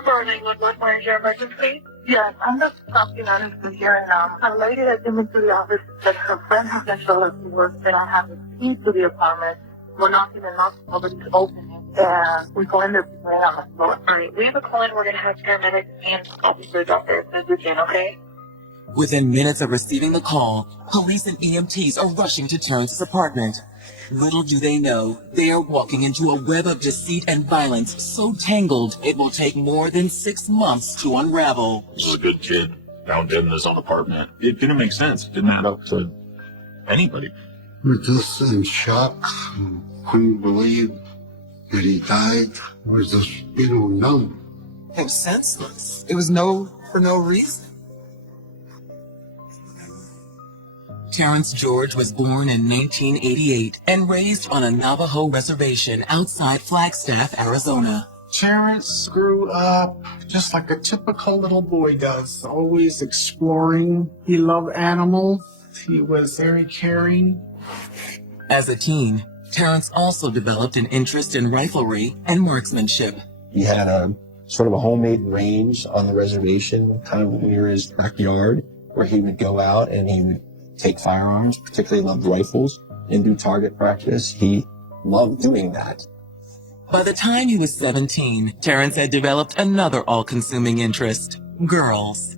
Burning with my emergency? Yes, I'm just stopping out of here and a lady that came into the office said her friend has been shown up to work and I have the keys to the apartment. We're knocking and knocking, nobody's opening. And we go in there right on the floor. Alright, we have a call and we're gonna have paramedics and officers out there as we can, okay? Within minutes of receiving the call, police and EMTs are rushing to Terrence's apartment. Little do they know, they are walking into a web of deceit and violence so tangled it will take more than 6 months to unravel. This was a good kid, found dead in his own apartment. It didn't make sense. It didn't add up to anybody. We're just in shock. Couldn't believe that he died. We're just, numb. It was senseless. It was for no reason. Terrence George was born in 1988 and raised on a Navajo reservation outside Flagstaff, Arizona. Terrence grew up just like a typical little boy does, always exploring. He loved animals. He was very caring. As a teen, Terrence also developed an interest in riflery and marksmanship. He had a sort of a homemade range on the reservation, kind of near his backyard, where he would go out and he would take firearms, particularly loved rifles, and do target practice. He loved doing that. By the time he was 17, Terrence had developed another all-consuming interest: girls.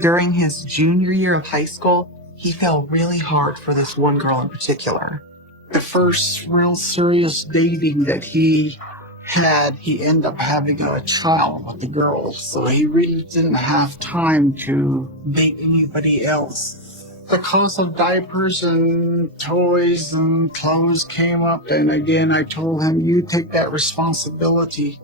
During his junior year of high school, he fell really hard for this one girl in particular. The first real serious dating that he had, he ended up having a trial with the girl, so he really didn't have time to date anybody else. The cost of diapers and toys and clothes came up, and again I told him, you take that responsibility.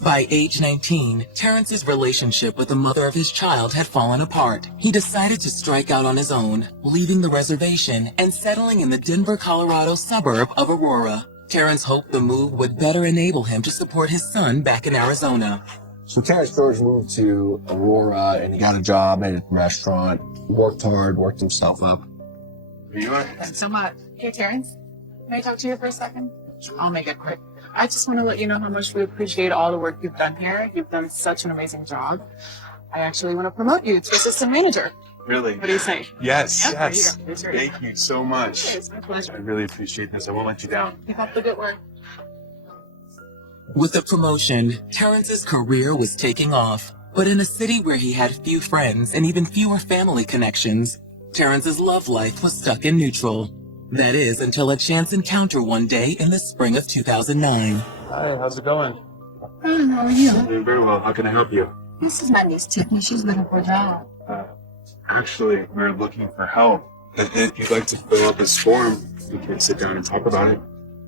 By age 19, Terrence's relationship with the mother of his child had fallen apart. He decided to strike out on his own, leaving the reservation and settling in the Denver, Colorado suburb of Aurora. Terrence hoped the move would better enable him to support his son back in Arizona. So Terrence George moved to Aurora and he got a job at a restaurant, worked hard, worked himself up. Thanks so much. Hey, Terrence, can I talk to you for a second? I'll make it quick. I just want to let you know how much we appreciate all the work you've done here. You've done such an amazing job. I actually want to promote you to assistant manager. Really? What do you say? Yes, Yeah, yes. there you go. Thank you so much. It's my pleasure. I really appreciate this. I won't let you down. Keep up the good work. With the promotion, Terrence's career was taking off. But in a city where he had few friends and even fewer family connections, Terrence's love life was stuck in neutral. That is, until a chance encounter one day in the spring of 2009. Hi, how's it going? Hey, how are you? Doing very well. How can I help you? This is my niece, Tiffany. She's looking for a job. Actually, we're looking for help. If you'd like to fill out this form, we can sit down and talk about it.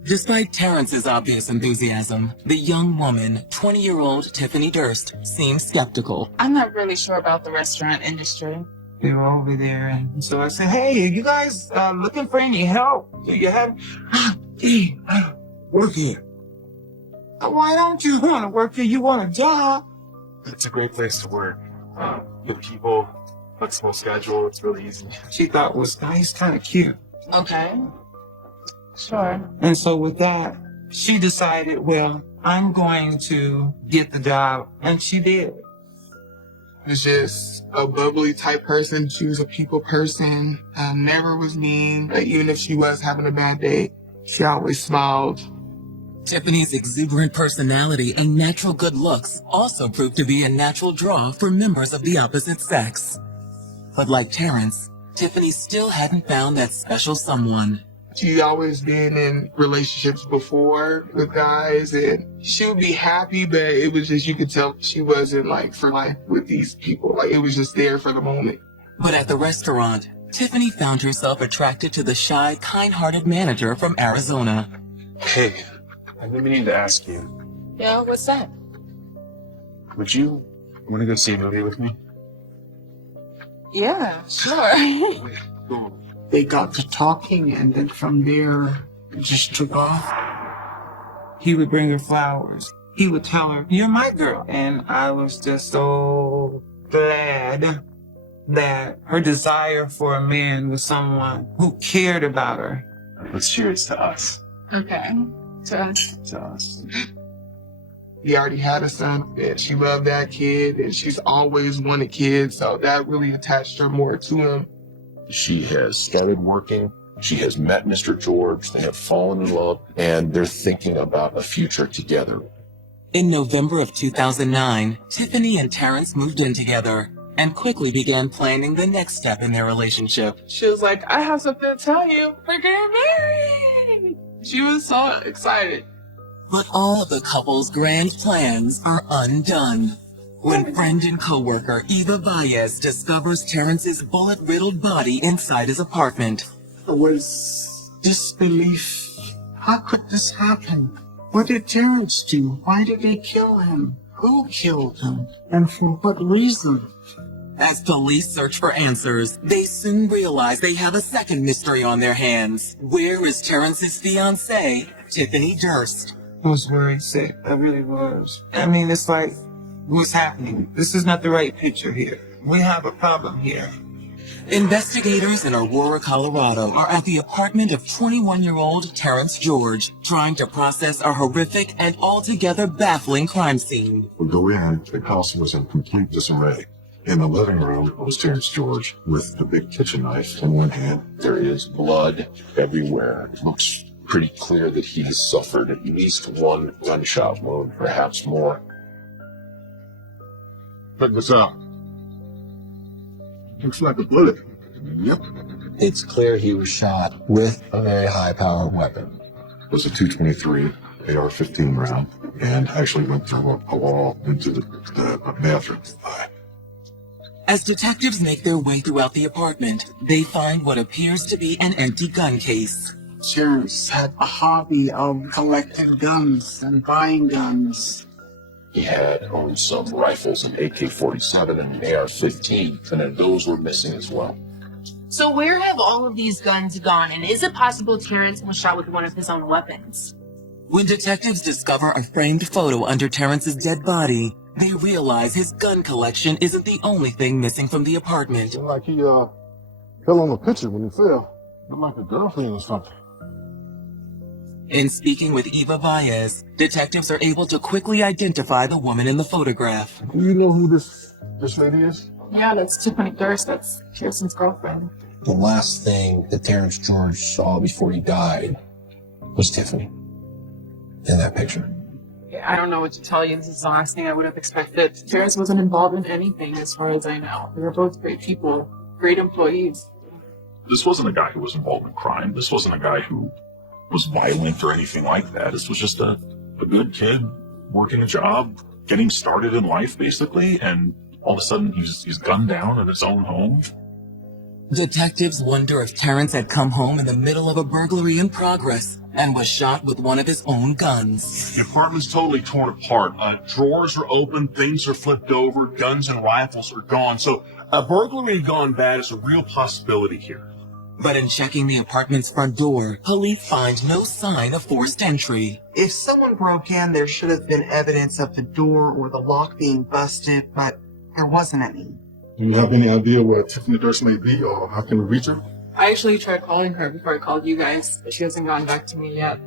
Despite Terrence's obvious enthusiasm, the young woman, 20-year-old Tiffany Durst, seemed skeptical. I'm not really sure about the restaurant industry. They were over there, and so I said, "Hey, are you guys looking for any help? Do you have? Hey, Work here. why don't you want to work here? You want a job?" It's a great place to work. Good people, flexible schedule. It's really easy. She thought was nice, kind of cute. Okay. Sure. And so with that, she decided, well, I'm going to get the job, and she did. Was just a bubbly type person. She was a people person. Never was mean. Like, even if she was having a bad day, she always smiled. Tiffany's exuberant personality and natural good looks also proved to be a natural draw for members of the opposite sex. But like Terrence, Tiffany still hadn't found that special someone. She always been in relationships before with guys, and she would be happy, but it was just, you could tell she wasn't like for life with these people. Like, it was just there for the moment. But at the restaurant, Tiffany found herself attracted to the shy, kind-hearted manager from Arizona. Hey, I've been meaning to ask you. Yeah, what's that? Would you want to go see a movie with me? Yeah, sure. They got to talking, and then from there, it just took off. He would bring her flowers. He would tell her, "You're my girl." And I was just so glad that her desire for a man was someone who cared about her. Let's cheers to us. Okay. To us. To us. He already had a son, and she loved that kid, and she's always wanted kids, so that really attached her more to him. She has started working. She has met Mr. George. They have fallen in love, and they're thinking about a future together. In November of 2009, Tiffany and Terrence moved in together and quickly began planning the next step in their relationship. She was like, "I have something to tell you. We're getting married." She was so excited. But all of the couple's grand plans are undone. When friend and coworker Eva Baez discovers Terrence's bullet-riddled body inside his apartment. It was disbelief. How could this happen? What did Terrence do? Why did they kill him? Who killed him? And for what reason? As police search for answers, they soon realize they have a second mystery on their hands. Where is Terrence's fiancée, Tiffany Durst? I was worried sick. I really was. I mean, it's like, what's happening? This is not the right picture here. We have a problem here. Investigators in Aurora, Colorado are at the apartment of 21-year-old Terrence George, trying to process a horrific and altogether baffling crime scene. We go in, the house was in complete disarray. In the living room was Terrence George with a big kitchen knife in one hand. There is blood everywhere. It looks pretty clear that he has suffered at least one gunshot wound, perhaps more. Check this out. Looks like a bullet. Yep. It's clear he was shot with a very high-powered weapon. It was a .223 AR-15 round, and actually went through a wall into the bathroom. As detectives make their way throughout the apartment, they find what appears to be an empty gun case. Terrence had a hobby of collecting guns and buying guns. He had owned some rifles, an AK-47 and an AR-15, and then those were missing as well. So where have all of these guns gone, and is it possible Terrence was shot with one of his own weapons? When detectives discover a framed photo under Terrence's dead body, They realize his gun collection isn't the only thing missing from the apartment. Like he fell on the picture when he fell. Looked like a girlfriend or something. In speaking with Eva Baez, detectives are able to quickly identify the woman in the photograph. Do you know who this lady is? Yeah, that's Tiffany Durst. That's Kirsten's girlfriend. The last thing that Terrence George saw before he died was Tiffany in that picture. Yeah, I don't know what to tell you. This is the last thing I would have expected. Terrence wasn't involved in anything as far as I know. They were both great people, great employees. This wasn't a guy who was involved in crime. This wasn't a guy who was violent or anything like that. This was just a good kid working a job, getting started in life, basically, and all of a sudden he's gunned down in his own home. Detectives wonder if Terrence had come home in the middle of a burglary in progress and was shot with one of his own guns. The apartment's totally torn apart. Drawers are open, things are flipped over, guns and rifles are gone. So a burglary gone bad is a real possibility here. But in checking the apartment's front door, police find no sign of forced entry. If someone broke in, there should have been evidence of the door or the lock being busted, but there wasn't any. Do you have any idea where Tiffany Durst may be, or how can we reach her? I actually tried calling her before I called you guys, but she hasn't gotten back to me yet.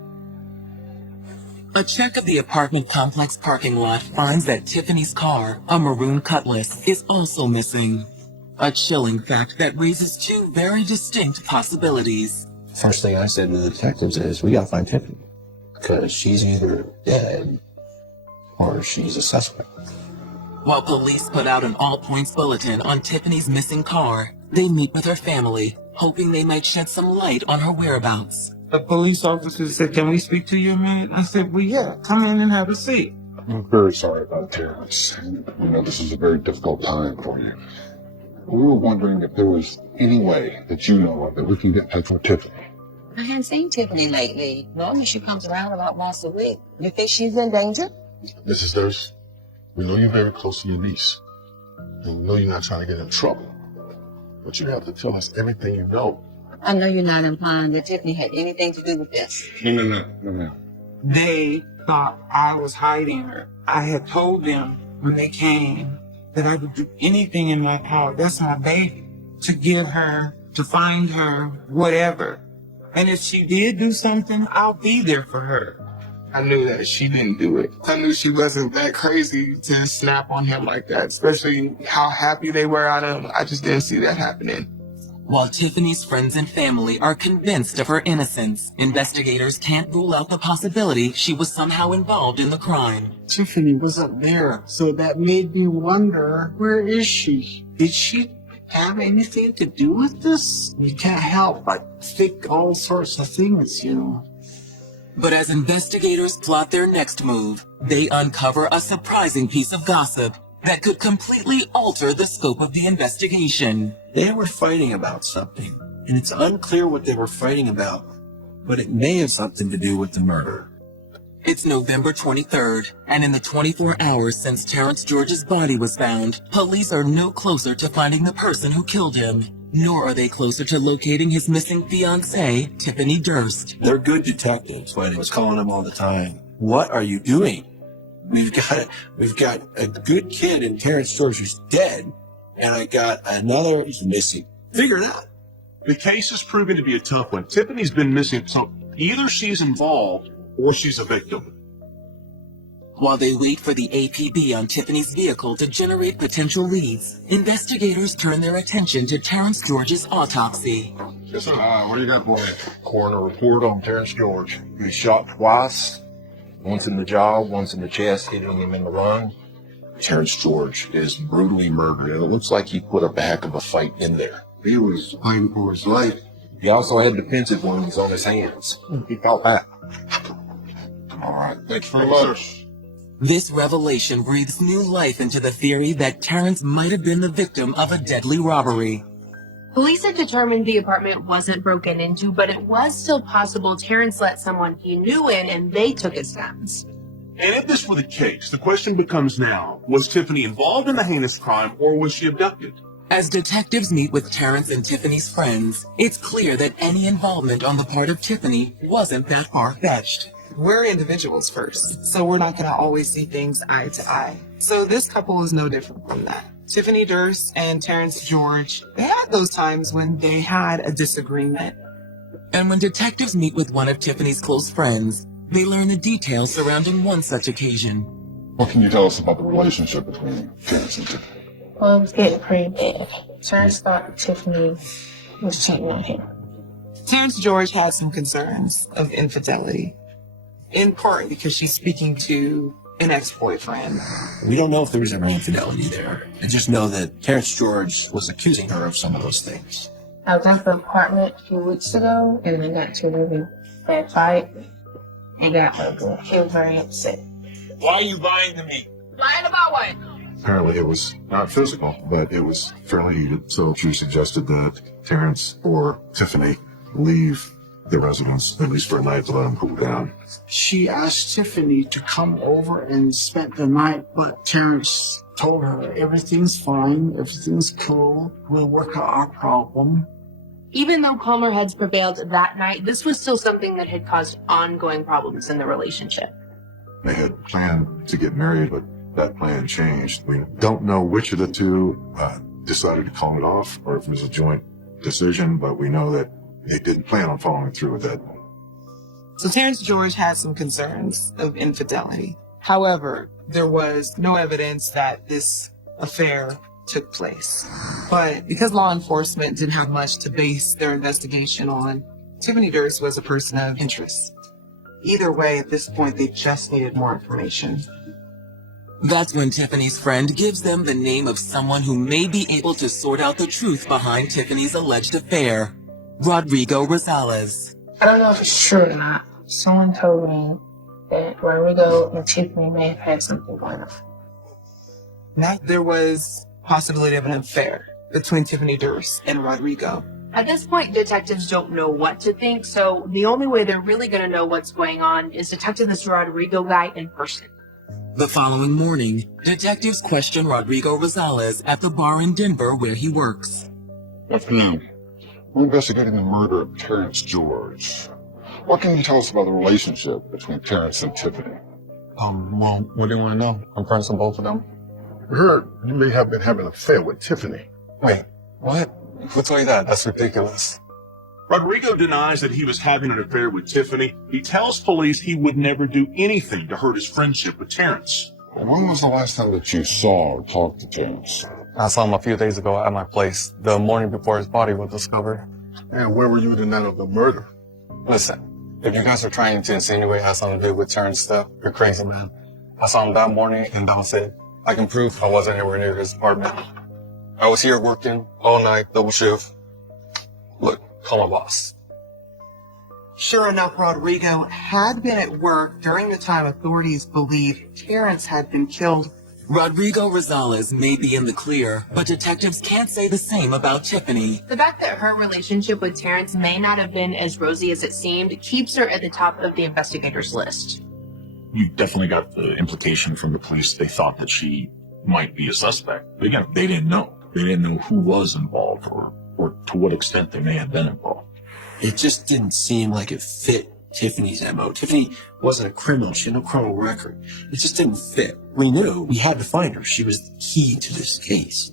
A check of the apartment complex parking lot finds that Tiffany's car, a maroon Cutlass, is also missing. A chilling fact that raises two very distinct possibilities. First thing I said to the detectives is, we gotta find Tiffany. Because she's either dead or she's a suspect. While police put out an all-points bulletin on Tiffany's missing car, they meet with her family, hoping they might shed some light on her whereabouts. The police officer said, "Can we speak to you a minute?" I said, "Well, yeah, come in and have a seat." I'm very sorry about Terrence. You know, this is a very difficult time for you. We were wondering if there was any way that you know of that we can get in touch with Tiffany. I haven't seen Tiffany lately. Normally she comes around about once a week. You think she's in danger? Mrs. Durst, we know you're very close to your niece. And we know you're not trying to get in trouble. But you have to tell us everything you know. I know you're not implying that Tiffany had anything to do with this. No. They thought I was hiding her. I had told them when they came that I would do anything in my power. That's my baby. To get her, to find her, whatever. And if she did do something, I'll be there for her. I knew that she didn't do it. I knew she wasn't that crazy to snap on him like that, especially how happy they were at him. I just didn't see that happening. While Tiffany's friends and family are convinced of her innocence, investigators can't rule out the possibility she was somehow involved in the crime. Tiffany wasn't there, so that made me wonder, where is she? Did she have anything to do with this? You can't help but think all sorts of things, you know. But as investigators plot their next move, they uncover a surprising piece of gossip that could completely alter the scope of the investigation. They were fighting about something, and it's unclear what they were fighting about, but it may have something to do with the murder. It's November 23rd, and in the 24 hours since Terrence George's body was found, police are no closer to finding the person who killed him, nor are they closer to locating his missing fiancée, Tiffany Durst. They're good detectives. Whitey was calling them all the time. What are you doing? We've got a good kid in Terrence George who's dead, and I got another who's missing. Figure it out. The case is proving to be a tough one. Tiffany's been missing, so either she's involved or she's a victim. While they wait for the APB on Tiffany's vehicle to generate potential leads, investigators turn their attention to Terrence George's autopsy. Yes, sir. What do you got for me? Coroner report on Terrence George. He was shot twice, once in the jaw, once in the chest, hitting him in the lung. Terrence George is brutally murdered, and it looks like he put a heck of a fight in there. He was fighting for his life. He also had defensive wounds on his hands. He fought back. All right. Thank you very much. This revelation breathes new life into the theory that Terrence might have been the victim of a deadly robbery. Police had determined the apartment wasn't broken into, but it was still possible Terrence let someone he knew in and they took his guns. And if this were the case, the question becomes now, was Tiffany involved in the heinous crime or was she abducted? As detectives meet with Terrence and Tiffany's friends, it's clear that any involvement on the part of Tiffany wasn't that far-fetched. we're individuals first, so we're not going to always see things eye to eye. So this couple is no different from that. Tiffany Durst and Terrence George, they had those times when they had a disagreement. And when detectives meet with one of Tiffany's close friends, they learn the details surrounding one such occasion. What can you tell us about the relationship between Terrence and Tiffany? Well, it was getting pretty bad. Terrence thought Tiffany was cheating on him. Terrence George had some concerns of infidelity, in part because she's speaking to an ex-boyfriend. We don't know if there was ever infidelity there. I just know that Terrence George was accusing her of some of those things. I was in the apartment a few weeks ago, and I got to a really bad fight. It got ugly. He was very upset. Why are you lying to me? Lying about what? Apparently it was not physical, but it was fairly heated. So she suggested that Terrence or Tiffany leave the residence, at least for a night, to let him cool down. She asked Tiffany to come over and spend the night, but Terrence told her everything's fine, everything's cool, we'll work out our problem. Even though calmer heads prevailed that night, this was still something that had caused ongoing problems in the relationship. They had planned to get married, but that plan changed. We don't know which of the two decided to call it off or if it was a joint decision, but we know that they didn't plan on following through with that. So Terrence George had some concerns of infidelity. However, there was no evidence that this affair took place. But because law enforcement didn't have much to base their investigation on, Tiffany Durst was a person of interest. Either way, at this point, they just needed more information. That's when Tiffany's friend gives them the name of someone who may be able to sort out the truth behind Tiffany's alleged affair, Rodrigo Rosales. I don't know if it's true or not. Someone told me that Rodrigo and Tiffany may have had something going on. That there was possibility of an affair between Tiffany Durst and Rodrigo. At this point, detectives don't know what to think, so the only way they're really going to know what's going on is to talk to this Rodrigo guy in person. The following morning, detectives question Rodrigo Rosales at the bar in Denver where he works. Afternoon. We're investigating the murder of Terrence George. What can you tell us about the relationship between Terrence and Tiffany? Well, what do you want to know? I'm friends with both of them. We heard you may have been having an affair with Tiffany. Wait, what? Who told you that? That's ridiculous. Rodrigo denies that he was having an affair with Tiffany. He tells police he would never do anything to hurt his friendship with Terrence. When was the last time that you saw or talked to Terrence? I saw him a few days ago at my place, the morning before his body was discovered. And where were you the night of the murder? Listen, if you guys are trying to insinuate it has something to do with Terrence stuff, you're crazy, man. I saw him that morning and that was it. I can prove I wasn't anywhere near his apartment. I was here working all night, double shift. Look, call my boss. Sure enough, Rodrigo had been at work during the time authorities believe Terrence had been killed. Rodrigo Rosales may be in the clear, but detectives can't say the same about Tiffany. The fact that her relationship with Terrence may not have been as rosy as it seemed keeps her at the top of the investigators' list. You definitely got the implication from the police. They thought that she might be a suspect. But again, they didn't know. They didn't know who was involved or to what extent they may have been involved. It just didn't seem like it fit Tiffany's MO. Tiffany wasn't a criminal. She had no criminal record. It just didn't fit. We knew we had to find her. She was the key to this case.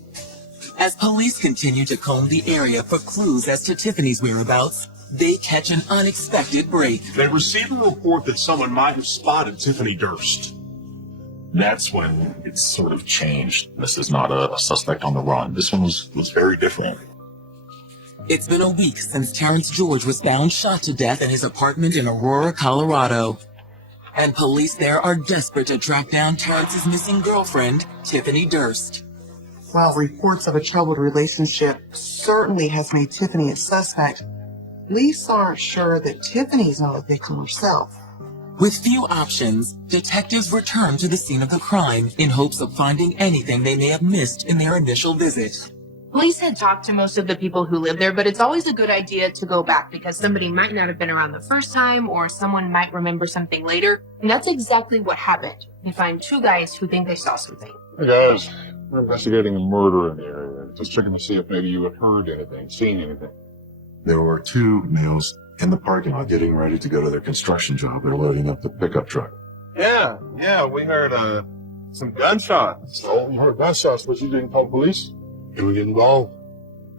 As police continue to comb the area for clues as to Tiffany's whereabouts, they catch an unexpected break. They receive a report that someone might have spotted Tiffany Durst. That's when it sort of changed. This is not a suspect on the run. This one was very different. It's been a week since Terrence George was found shot to death in his apartment in Aurora, Colorado. And police there are desperate to track down Terrence's missing girlfriend, Tiffany Durst. While reports of a troubled relationship certainly has made Tiffany a suspect, police aren't sure that Tiffany's not a victim herself. With few options, detectives return to the scene of the crime in hopes of finding anything they may have missed in their initial visit. Police had talked to most of the people who live there, but it's always a good idea to go back because somebody might not have been around the first time or someone might remember something later. And that's exactly what happened. They find two guys who think they saw something. Hey guys, we're investigating a murder in the area. Just checking to see if maybe you had heard anything, seen anything. There were two males in the parking lot getting ready to go to their construction job. They're loading up the pickup truck. Yeah, we heard some gunshots. Oh, you heard gunshots, but you didn't call police? Did we get involved?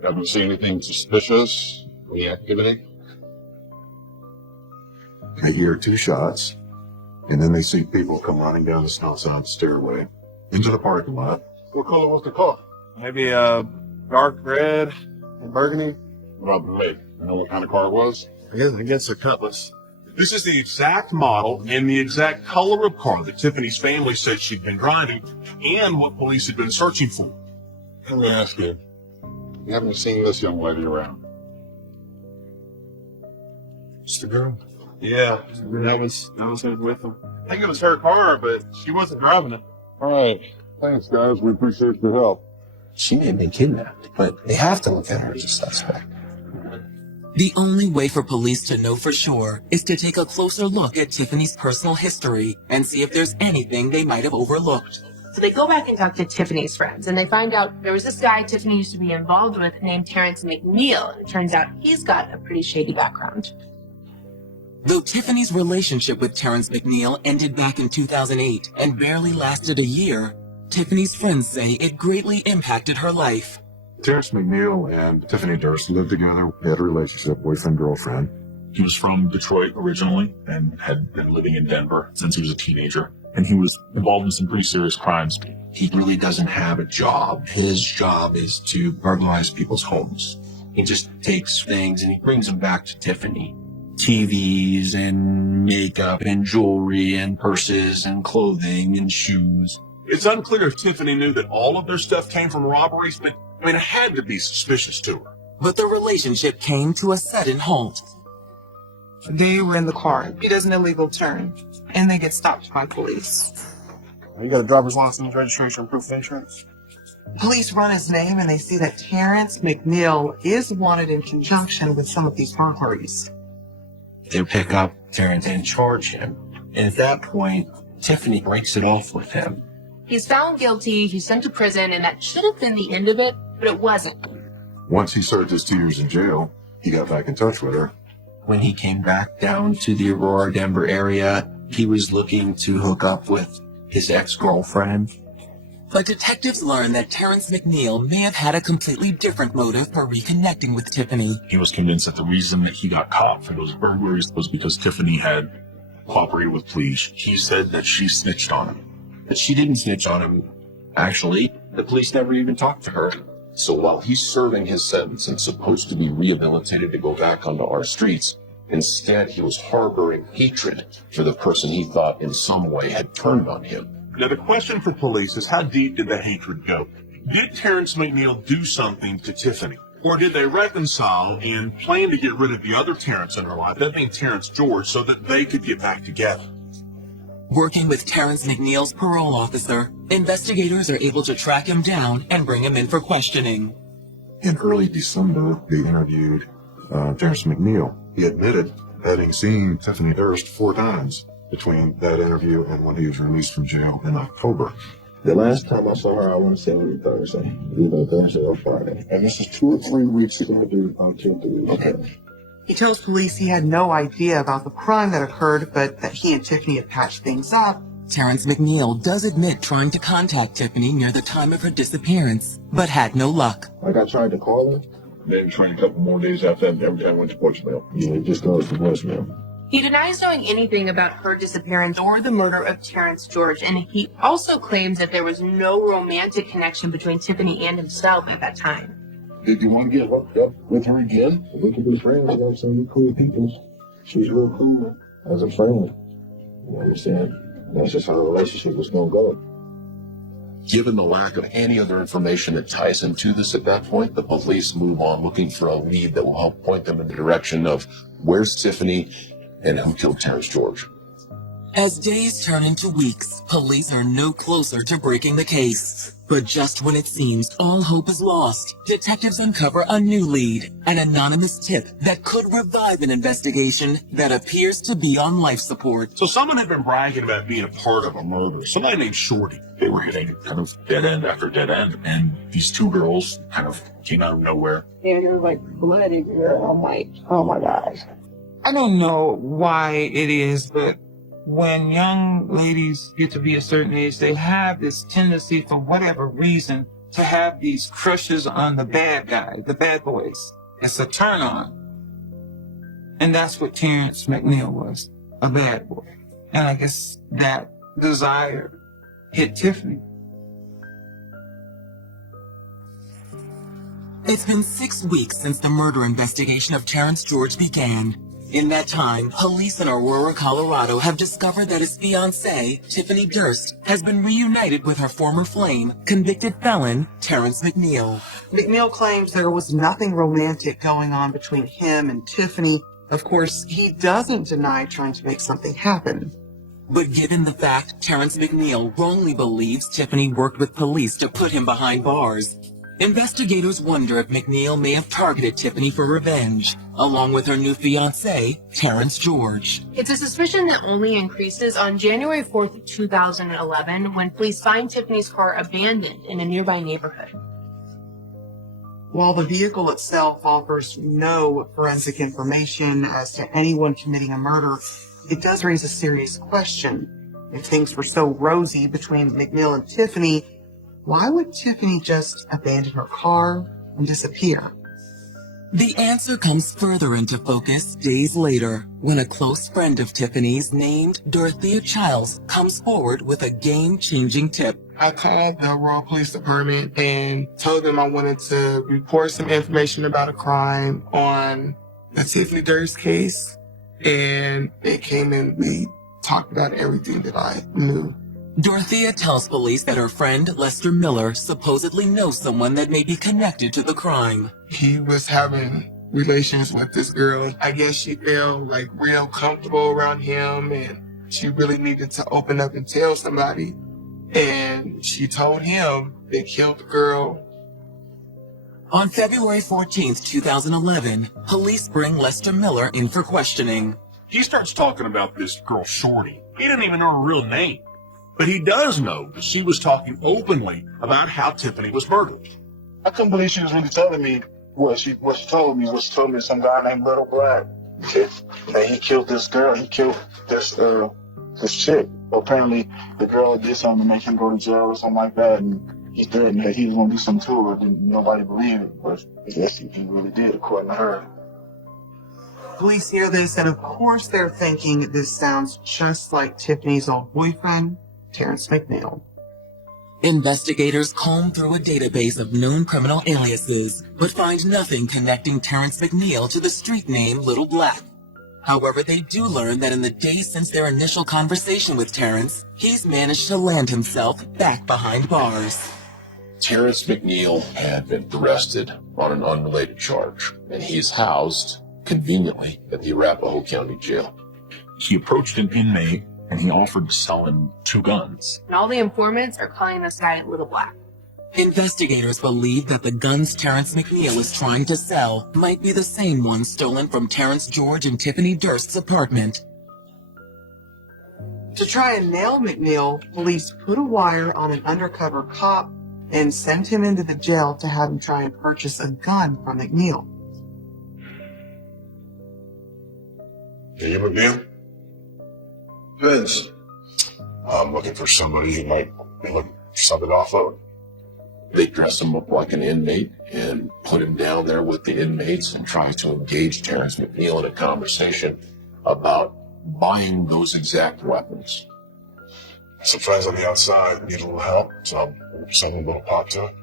Haven't seen anything suspicious? Any activity? They hear 2 shots, and then they see people come running down the outside the stairway into the parking lot. What color was the car? Maybe dark red and burgundy. What about the make? You know what kind of car it was? I guess a Cutlass. This is the exact model and the exact color of car that Tiffany's family said she'd been driving and what police had been searching for. Let me ask you. You haven't seen this young lady around? It's the girl. Yeah, that was with them. I think it was her car, but she wasn't driving it. All right. Thanks, guys. We appreciate your help. She may have been kidnapped, but they have to look at her as a suspect. The only way for police to know for sure is to take a closer look at Tiffany's personal history and see if there's anything they might have overlooked. So they go back and talk to Tiffany's friends, and they find out there was this guy Tiffany used to be involved with named Terrence McNeil, and it turns out he's got a pretty shady background. Though Tiffany's relationship with Terrence McNeil ended back in 2008 and barely lasted a year, Tiffany's friends say it greatly impacted her life. Terrence McNeil and Tiffany Durst lived together. They had a relationship, boyfriend-girlfriend. He was from Detroit originally and had been living in Denver since he was a teenager. And he was involved in some pretty serious crimes. He really doesn't have a job. His job is to burglarize people's homes. He just takes things and he brings them back to Tiffany. TVs and makeup and jewelry and purses and clothing and shoes. It's unclear if Tiffany knew that all of their stuff came from robberies, but it had to be suspicious to her. But the relationship came to a sudden halt. They were in the car. He does an illegal turn, and they get stopped by police. You got a driver's license, registration, proof of insurance? Police run his name, and they see that Terrence McNeil is wanted in conjunction with some of these burglaries. They pick up Terrence and charge him. And at that point, Tiffany breaks it off with him. He's found guilty, he's sent to prison, and that should have been the end of it, but it wasn't. Once he served his 2 years in jail, he got back in touch with her. When he came back down to the Aurora, Denver area, he was looking to hook up with his ex-girlfriend. But detectives learned that Terrence McNeil may have had a completely different motive for reconnecting with Tiffany. He was convinced that the reason that he got caught for those burglaries was because Tiffany had cooperated with police. He said that she snitched on him. But she didn't snitch on him. Actually, the police never even talked to her. So while he's serving his sentence and supposed to be rehabilitated to go back onto our streets, instead he was harboring hatred for the person he thought in some way had turned on him. Now, the question for police is, how deep did the hatred go? Did Terrence McNeil do something to Tiffany? Or did they reconcile and plan to get rid of the other Terrence in her life, that being Terrence George, so that they could get back together? Working with Terrence McNeil's parole officer, investigators are able to track him down and bring him in for questioning. In early December, they interviewed Terrence McNeil. He admitted having seen Tiffany Durst 4 times between that interview and when he was released from jail in October. The last time I saw her, I want to say it was Thursday. Either Thursday or Friday. And this is 2 or 3 weeks ago, dude. 2 or 3 weeks ago. He tells police he had no idea about the crime that occurred, but that he and Tiffany had patched things up. Terrence McNeil does admit trying to contact Tiffany near the time of her disappearance, but had no luck. Like I tried to call her, then tried a couple more days after that, every time I went to voicemail. It just goes to voicemail. He denies knowing anything about her disappearance or the murder of Terrence George, and he also claims that there was no romantic connection between Tiffany and himself at that time. Did you want to get hooked up with her again? We could be friends. You know, some cool people. She's real cool as a friend. You understand? That's just how the relationship was going to go. Given the lack of any other information that ties him to this at that point, the police move on looking for a lead that will help point them in the direction of where's Tiffany and who killed Terrence George. As days turn into weeks, police are no closer to breaking the case. But just when it seems all hope is lost, detectives uncover a new lead, an anonymous tip that could revive an investigation that appears to be on life support. So someone had been bragging about being a part of a murder. Somebody named Shorty. They were hitting kind of dead end after dead end, and these 2 girls kind of came out of nowhere. Yeah, it was like bloody, girl. I'm like, oh my gosh. I don't know why it is, but when young ladies get to be a certain age, they have this tendency, for whatever reason, to have these crushes on the bad guy, the bad boys. It's a turn on. And that's what Terrence McNeil was, a bad boy. And I guess that desire hit Tiffany. It's been 6 weeks since the murder investigation of Terrence George began. In that time, police in Aurora, Colorado have discovered that his fiancée, Tiffany Durst, has been reunited with her former flame, convicted felon, Terrence McNeil. McNeil claims there was nothing romantic going on between him and Tiffany. Of course, he doesn't deny trying to make something happen. But given the fact Terrence McNeil wrongly believes Tiffany worked with police to put him behind bars, investigators wonder if McNeil may have targeted Tiffany for revenge, along with her new fiancé, Terrence George. It's a suspicion that only increases on January 4th, 2011, when police find Tiffany's car abandoned in a nearby neighborhood. While the vehicle itself offers no forensic information as to anyone committing a murder, it does raise a serious question. If things were so rosy between McNeil and Tiffany, why would Tiffany just abandon her car and disappear? The answer comes further into focus days later, when a close friend of Tiffany's named Dorothea Childs comes forward with a game-changing tip. I called the Aurora Police Department and told them I wanted to report some information about a crime on the Tiffany Durst case. And they came and we talked about everything that I knew. Dorothea tells police that her friend, Lester Miller, supposedly knows someone that may be connected to the crime. He was having relations with this girl. I guess she felt like real comfortable around him and she really needed to open up and tell somebody. And she told him they killed the girl. On February 14th, 2011, police bring Lester Miller in for questioning. He starts talking about this girl, Shorty. He didn't even know her real name. But he does know that she was talking openly about how Tiffany was murdered. I couldn't believe she was really telling me what she told me. She told me some guy named Little Black. And he killed this girl. He killed this chick. Apparently, the girl did something to make him go to jail or something like that. And he threatened that he was going to do something to her. And nobody believed it. But I guess he really did, according to her. Police hear this, and of course they're thinking this sounds just like Tiffany's old boyfriend, Terrence McNeil. Investigators comb through a database of known criminal aliases, but find nothing connecting Terrence McNeil to the street name Little Black. However, they do learn that in the days since their initial conversation with Terrence, he's managed to land himself back behind bars. Terrence McNeil had been arrested on an unrelated charge, and he's housed, conveniently, at the Arapahoe County Jail. He approached an inmate and he offered to sell him 2 guns. And all the informants are calling this guy Little Black. Investigators believe that the guns Terrence McNeil is trying to sell might be the same ones stolen from Terrence George and Tiffany Durst's apartment. To try and nail McNeil, police put a wire on an undercover cop and sent him into the jail to have him try and purchase a gun from McNeil. Are you McNeil? Vince. I'm looking for somebody who might be looking for something off of. They dress him up like an inmate and put him down there with the inmates and try to engage Terrence McNeil in a conversation about buying those exact weapons. Some friends on the outside need a little help, so something little popped up.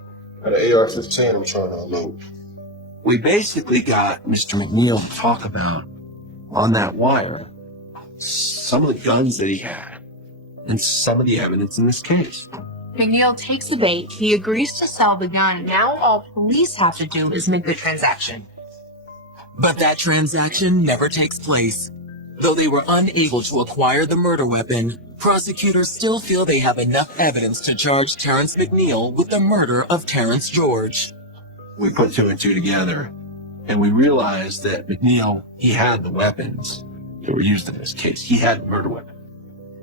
Got an AR-15 I'm trying to unload. We basically got Mr. McNeil to talk about, on that wire, some of the guns that he had and some of the evidence in this case. McNeil takes the bait. He agrees to sell the gun. Now all police have to do is make the transaction. But that transaction never takes place. Though they were unable to acquire the murder weapon, prosecutors still feel they have enough evidence to charge Terrence McNeil with the murder of Terrence George. We put 2 and 2 together, and we realized that McNeil, he had the weapons that were used in this case. He had the murder weapon.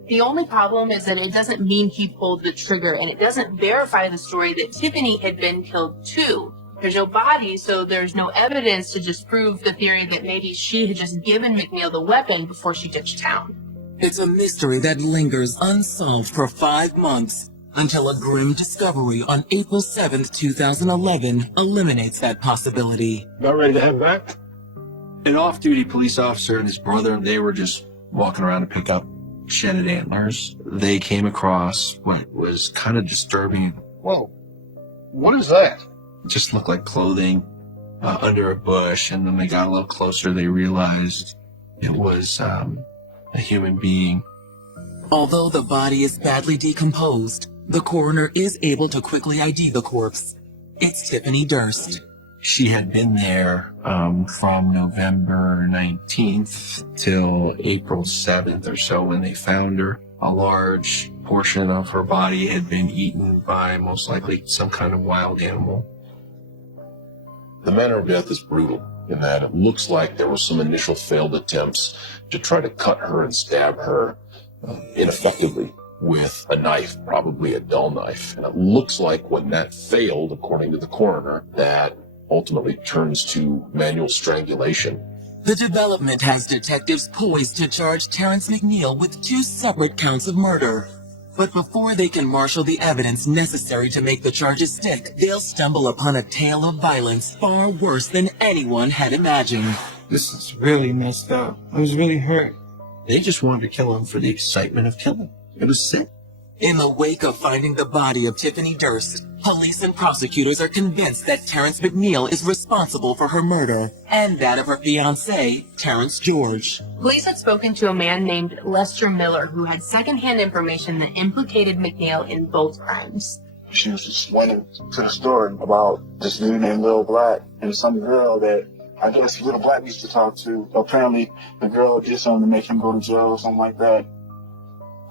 The only problem is that it doesn't mean he pulled the trigger, and it doesn't verify the story that Tiffany had been killed too. There's no body, so there's no evidence to disprove the theory that maybe she had just given McNeil the weapon before she ditched town. It's a mystery that lingers unsolved for 5 months until a grim discovery on April 7th, 2011 eliminates that possibility. About ready to head back? An off-duty police officer and his brother, they were just walking around to pick up shedded antlers. They came across what was kind of disturbing. Whoa. What is that? It just looked like clothing under a bush, and then they got a little closer. They realized it was a human being. Although the body is badly decomposed, the coroner is able to quickly ID the corpse. It's Tiffany Durst. She had been there from November 19th till April 7th or so when they found her. A large portion of her body had been eaten by most likely some kind of wild animal. The manner of death is brutal in that it looks like there were some initial failed attempts to try to cut her and stab her ineffectively with a knife, probably a dull knife. And it looks like when that failed, according to the coroner, that ultimately turns to manual strangulation. The development has detectives poised to charge Terrence McNeil with 2 separate counts of murder. But before they can marshal the evidence necessary to make the charges stick, they'll stumble upon a tale of violence far worse than anyone had imagined. This is really messed up. I was really hurt. They just wanted to kill him for the excitement of killing. It was sick. In the wake of finding the body of Tiffany Durst, police and prosecutors are convinced that Terrence McNeil is responsible for her murder and that of her fiancé, Terrence George. Police had spoken to a man named Lester Miller who had secondhand information that implicated McNeil in both crimes. She was just went to the store about this dude named Lil Black and some girl that I guess Lil Black used to talk to. Apparently, the girl did something to make him go to jail or something like that.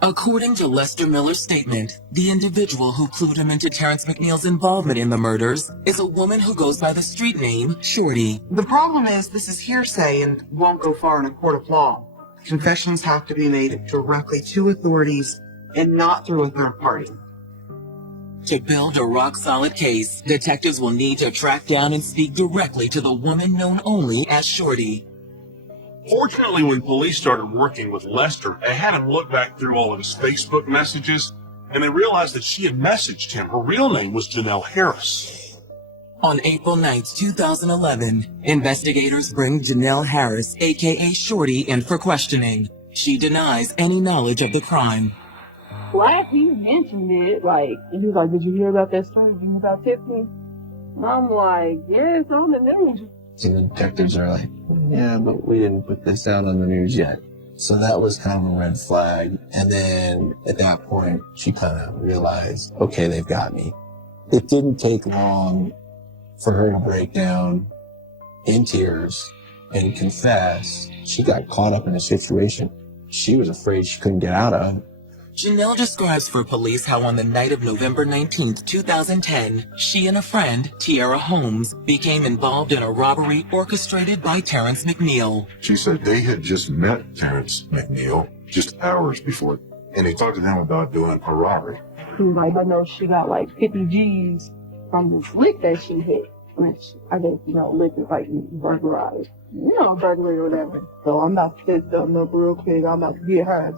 According to Lester Miller's statement, the individual who clued him into Terrence McNeil's involvement in the murders is a woman who goes by the street name Shorty. The problem is this is hearsay and won't go far in a court of law. Confessions have to be made directly to authorities and not through a third party. To build a rock-solid case, detectives will need to track down and speak directly to the woman known only as Shorty. Fortunately, when police started working with Lester, they had him look back through all of his Facebook messages, and they realized that she had messaged him. Her real name was Janelle Harris. On April 9th, 2011, investigators bring Janelle Harris, aka Shorty, in for questioning. She denies any knowledge of the crime. Glad he mentioned it, and he was like, did you hear about that story about Tiffany? I'm like, yeah, it's on the news. And the detectives are like, yeah, but we didn't put this out on the news yet. So that was kind of a red flag. And then at that point, she kind of realized, okay, they've got me. It didn't take long for her to break down in tears and confess. She got caught up in a situation she was afraid she couldn't get out of. Janelle describes for police how on the night of November 19th, 2010, she and a friend, Tiara Holmes, became involved in a robbery orchestrated by Terrence McNeil. She said they had just met Terrence McNeil just hours before, and they talked to them about doing a robbery. Like, I know she got 50 G's from this lick that she hit, which I guess, lick is like burglarized. Burglary or whatever. So I'm about to set something up real quick. I'm about to get her.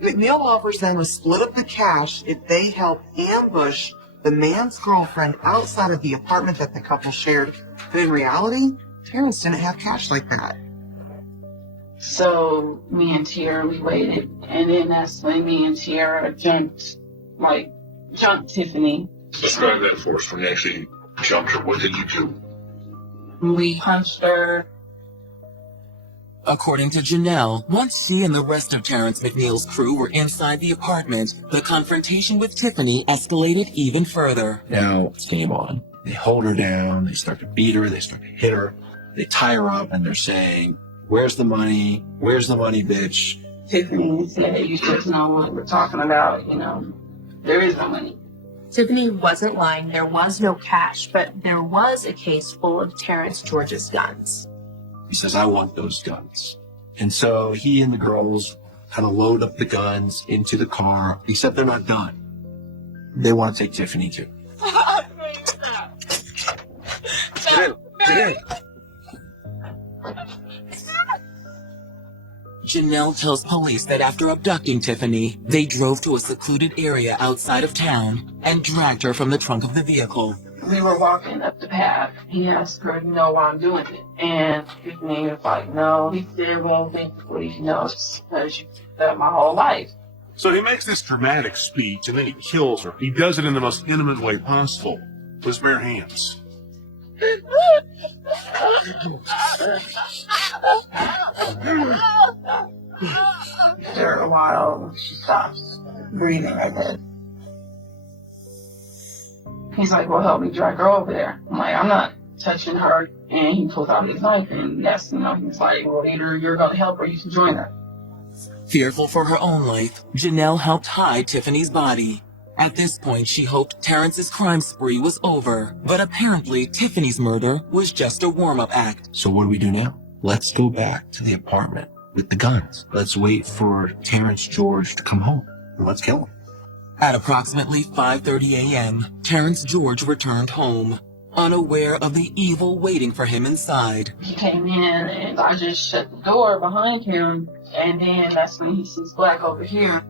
McNeil offers them to split up the cash if they help ambush the man's girlfriend outside of the apartment that the couple shared. But in reality, Terrence didn't have cash like that. So me and Tiara, we waited, and then that's when me and Tiara jumped Tiffany. Describe that for us when you actually jumped her. What did you do? We punched her. According to Janelle, once she and the rest of Terrence McNeil's crew were inside the apartment, the confrontation with Tiffany escalated even further. Now it's game on. They hold her down, they start to beat her, they start to hit her, they tie her up, and they're saying, where's the money? Where's the money, bitch? Tiffany said, you just know what we're talking about, there is no money. Tiffany wasn't lying. There was no cash, but there was a case full of Terrence George's guns. He says, I want those guns. And so he and the girls kind of load up the guns into the car, except they're not done. They want to take Tiffany too. did. Janelle tells police that after abducting Tiffany, they drove to a secluded area outside of town and dragged her from the trunk of the vehicle. We were walking up the path. He asked her, you know why I'm doing it? And Tiffany was like, no. He said, well, thankfully he knows because you did that my whole life. So he makes this dramatic speech and then he kills her. He does it in the most intimate way possible with his bare hands. After a while, she stops breathing again. He's like, well, help me drag her over there. I'm like, I'm not touching her. And he pulls out his knife and he's like, well, either you're going to help or you can join her. Fearful for her own life, Janelle helped hide Tiffany's body. At this point, she hoped Terrence's crime spree was over, but apparently Tiffany's murder was just a warm-up act. So what do we do now? Let's go back to the apartment with the guns. Let's wait for Terrence George to come home. And let's kill him. At approximately 5:30 a.m., Terrence George returned home, unaware of the evil waiting for him inside. He came in and I just shut the door behind him. And then that's when he sees Black over here.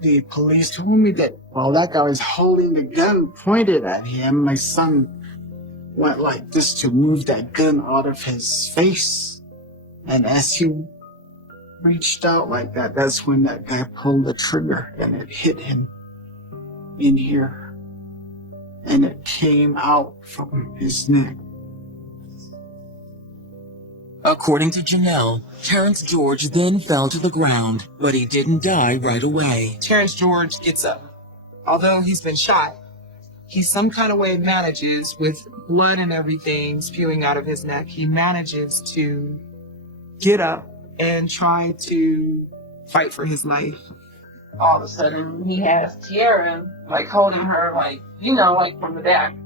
The police told me that while that guy was holding the gun pointed at him, my son went like this to move that gun out of his face. And as he reached out like that, that's when that guy pulled the trigger and it hit him in here. And it came out from his neck. According to Janelle, Terrence George then fell to the ground, but he didn't die right away. Terrence George gets up. Although he's been shot, he some kind of way manages, with blood and everything spewing out of his neck, he manages to get up and try to fight for his life. All of a sudden, he has Tiara, like, holding her, like, like from the back.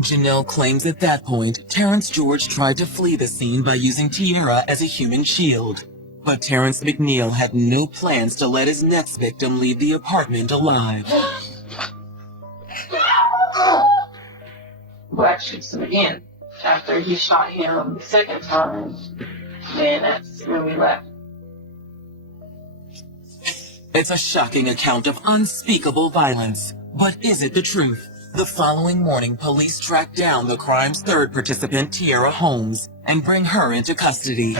Janelle claims at that point, Terrence George tried to flee the scene by using Tiara as a human shield. But Terrence McNeil had no plans to let his next victim leave the apartment alive. Black shoots him again. After he shot him the second time, then that's when we left. It's a shocking account of unspeakable violence. But is it the truth? The following morning, police track down the crime's third participant, Tiara Holmes, and bring her into custody.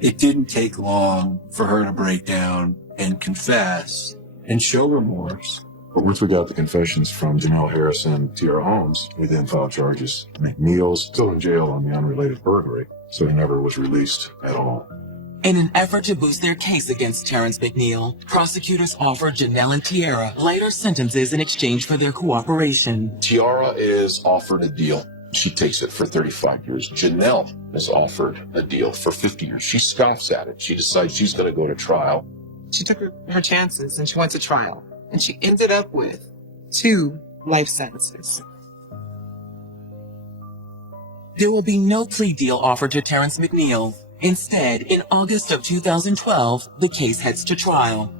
It didn't take long for her to break down and confess and show remorse. But once we got the confessions from Janelle Harris and Tiara Holmes, we then filed charges. McNeil's still in jail on the unrelated burglary, so he never was released at all. In an effort to boost their case against Terrence McNeil, prosecutors offered Janelle and Tiara lighter sentences in exchange for their cooperation. Tiara is offered a deal. She takes it for 35 years. Janelle is offered a deal for 50 years. She scoffs at it. She decides she's going to go to trial. She took her chances and she went to trial. And she ended up with 2 life sentences. There will be no plea deal offered to Terrence McNeil. Instead, in August of 2012, the case heads to trial.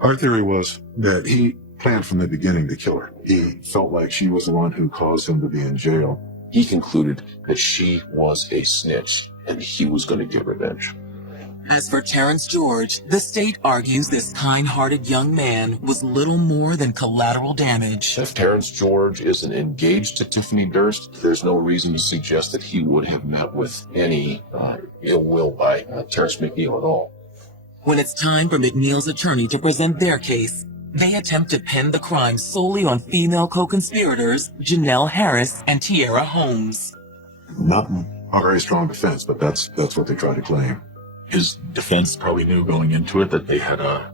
Our theory was that he planned from the beginning to kill her. He felt like she was the one who caused him to be in jail. He concluded that she was a snitch and he was going to get revenge. As for Terrence George, the state argues this kind-hearted young man was little more than collateral damage. If Terrence George isn't engaged to Tiffany Durst, there's no reason to suggest that he would have met with any ill will by Terrence McNeil at all. When it's time for McNeil's attorney to present their case, they attempt to pin the crime solely on female co-conspirators, Janelle Harris and Tiara Holmes. Not a very strong defense, but that's what they try to claim. His defense probably knew going into it that they had a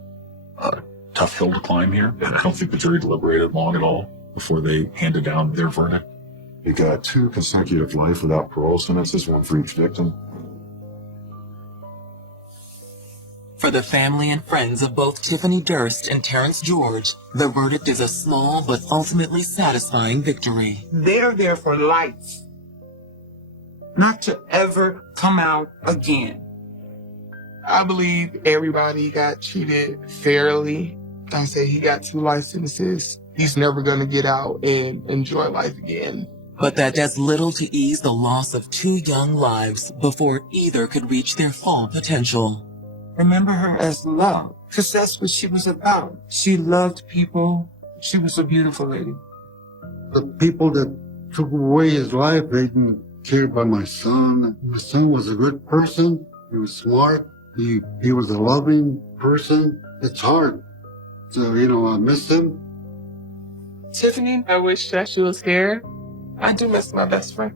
tough hill to climb here. And I don't think the jury deliberated long at all before they handed down their verdict. He got 2 consecutive life without parole sentences, 1 for each victim. For the family and friends of both Tiffany Durst and Terrence George, the verdict is a small but ultimately satisfying victory. They're there for life. Not to ever come out again. I believe everybody got treated fairly. Like I said, he got 2 life sentences, he's never going to get out and enjoy life again. But that does little to ease the loss of 2 young lives before either could reach their full potential. Remember her as love, because that's what she was about. She loved people. She was a beautiful lady. The people that took away his life, they didn't care about my son. My son was a good person. He was smart. He was a loving person. It's hard. So, I miss him. Tiffany, I wish that she was here. I do miss my best friend.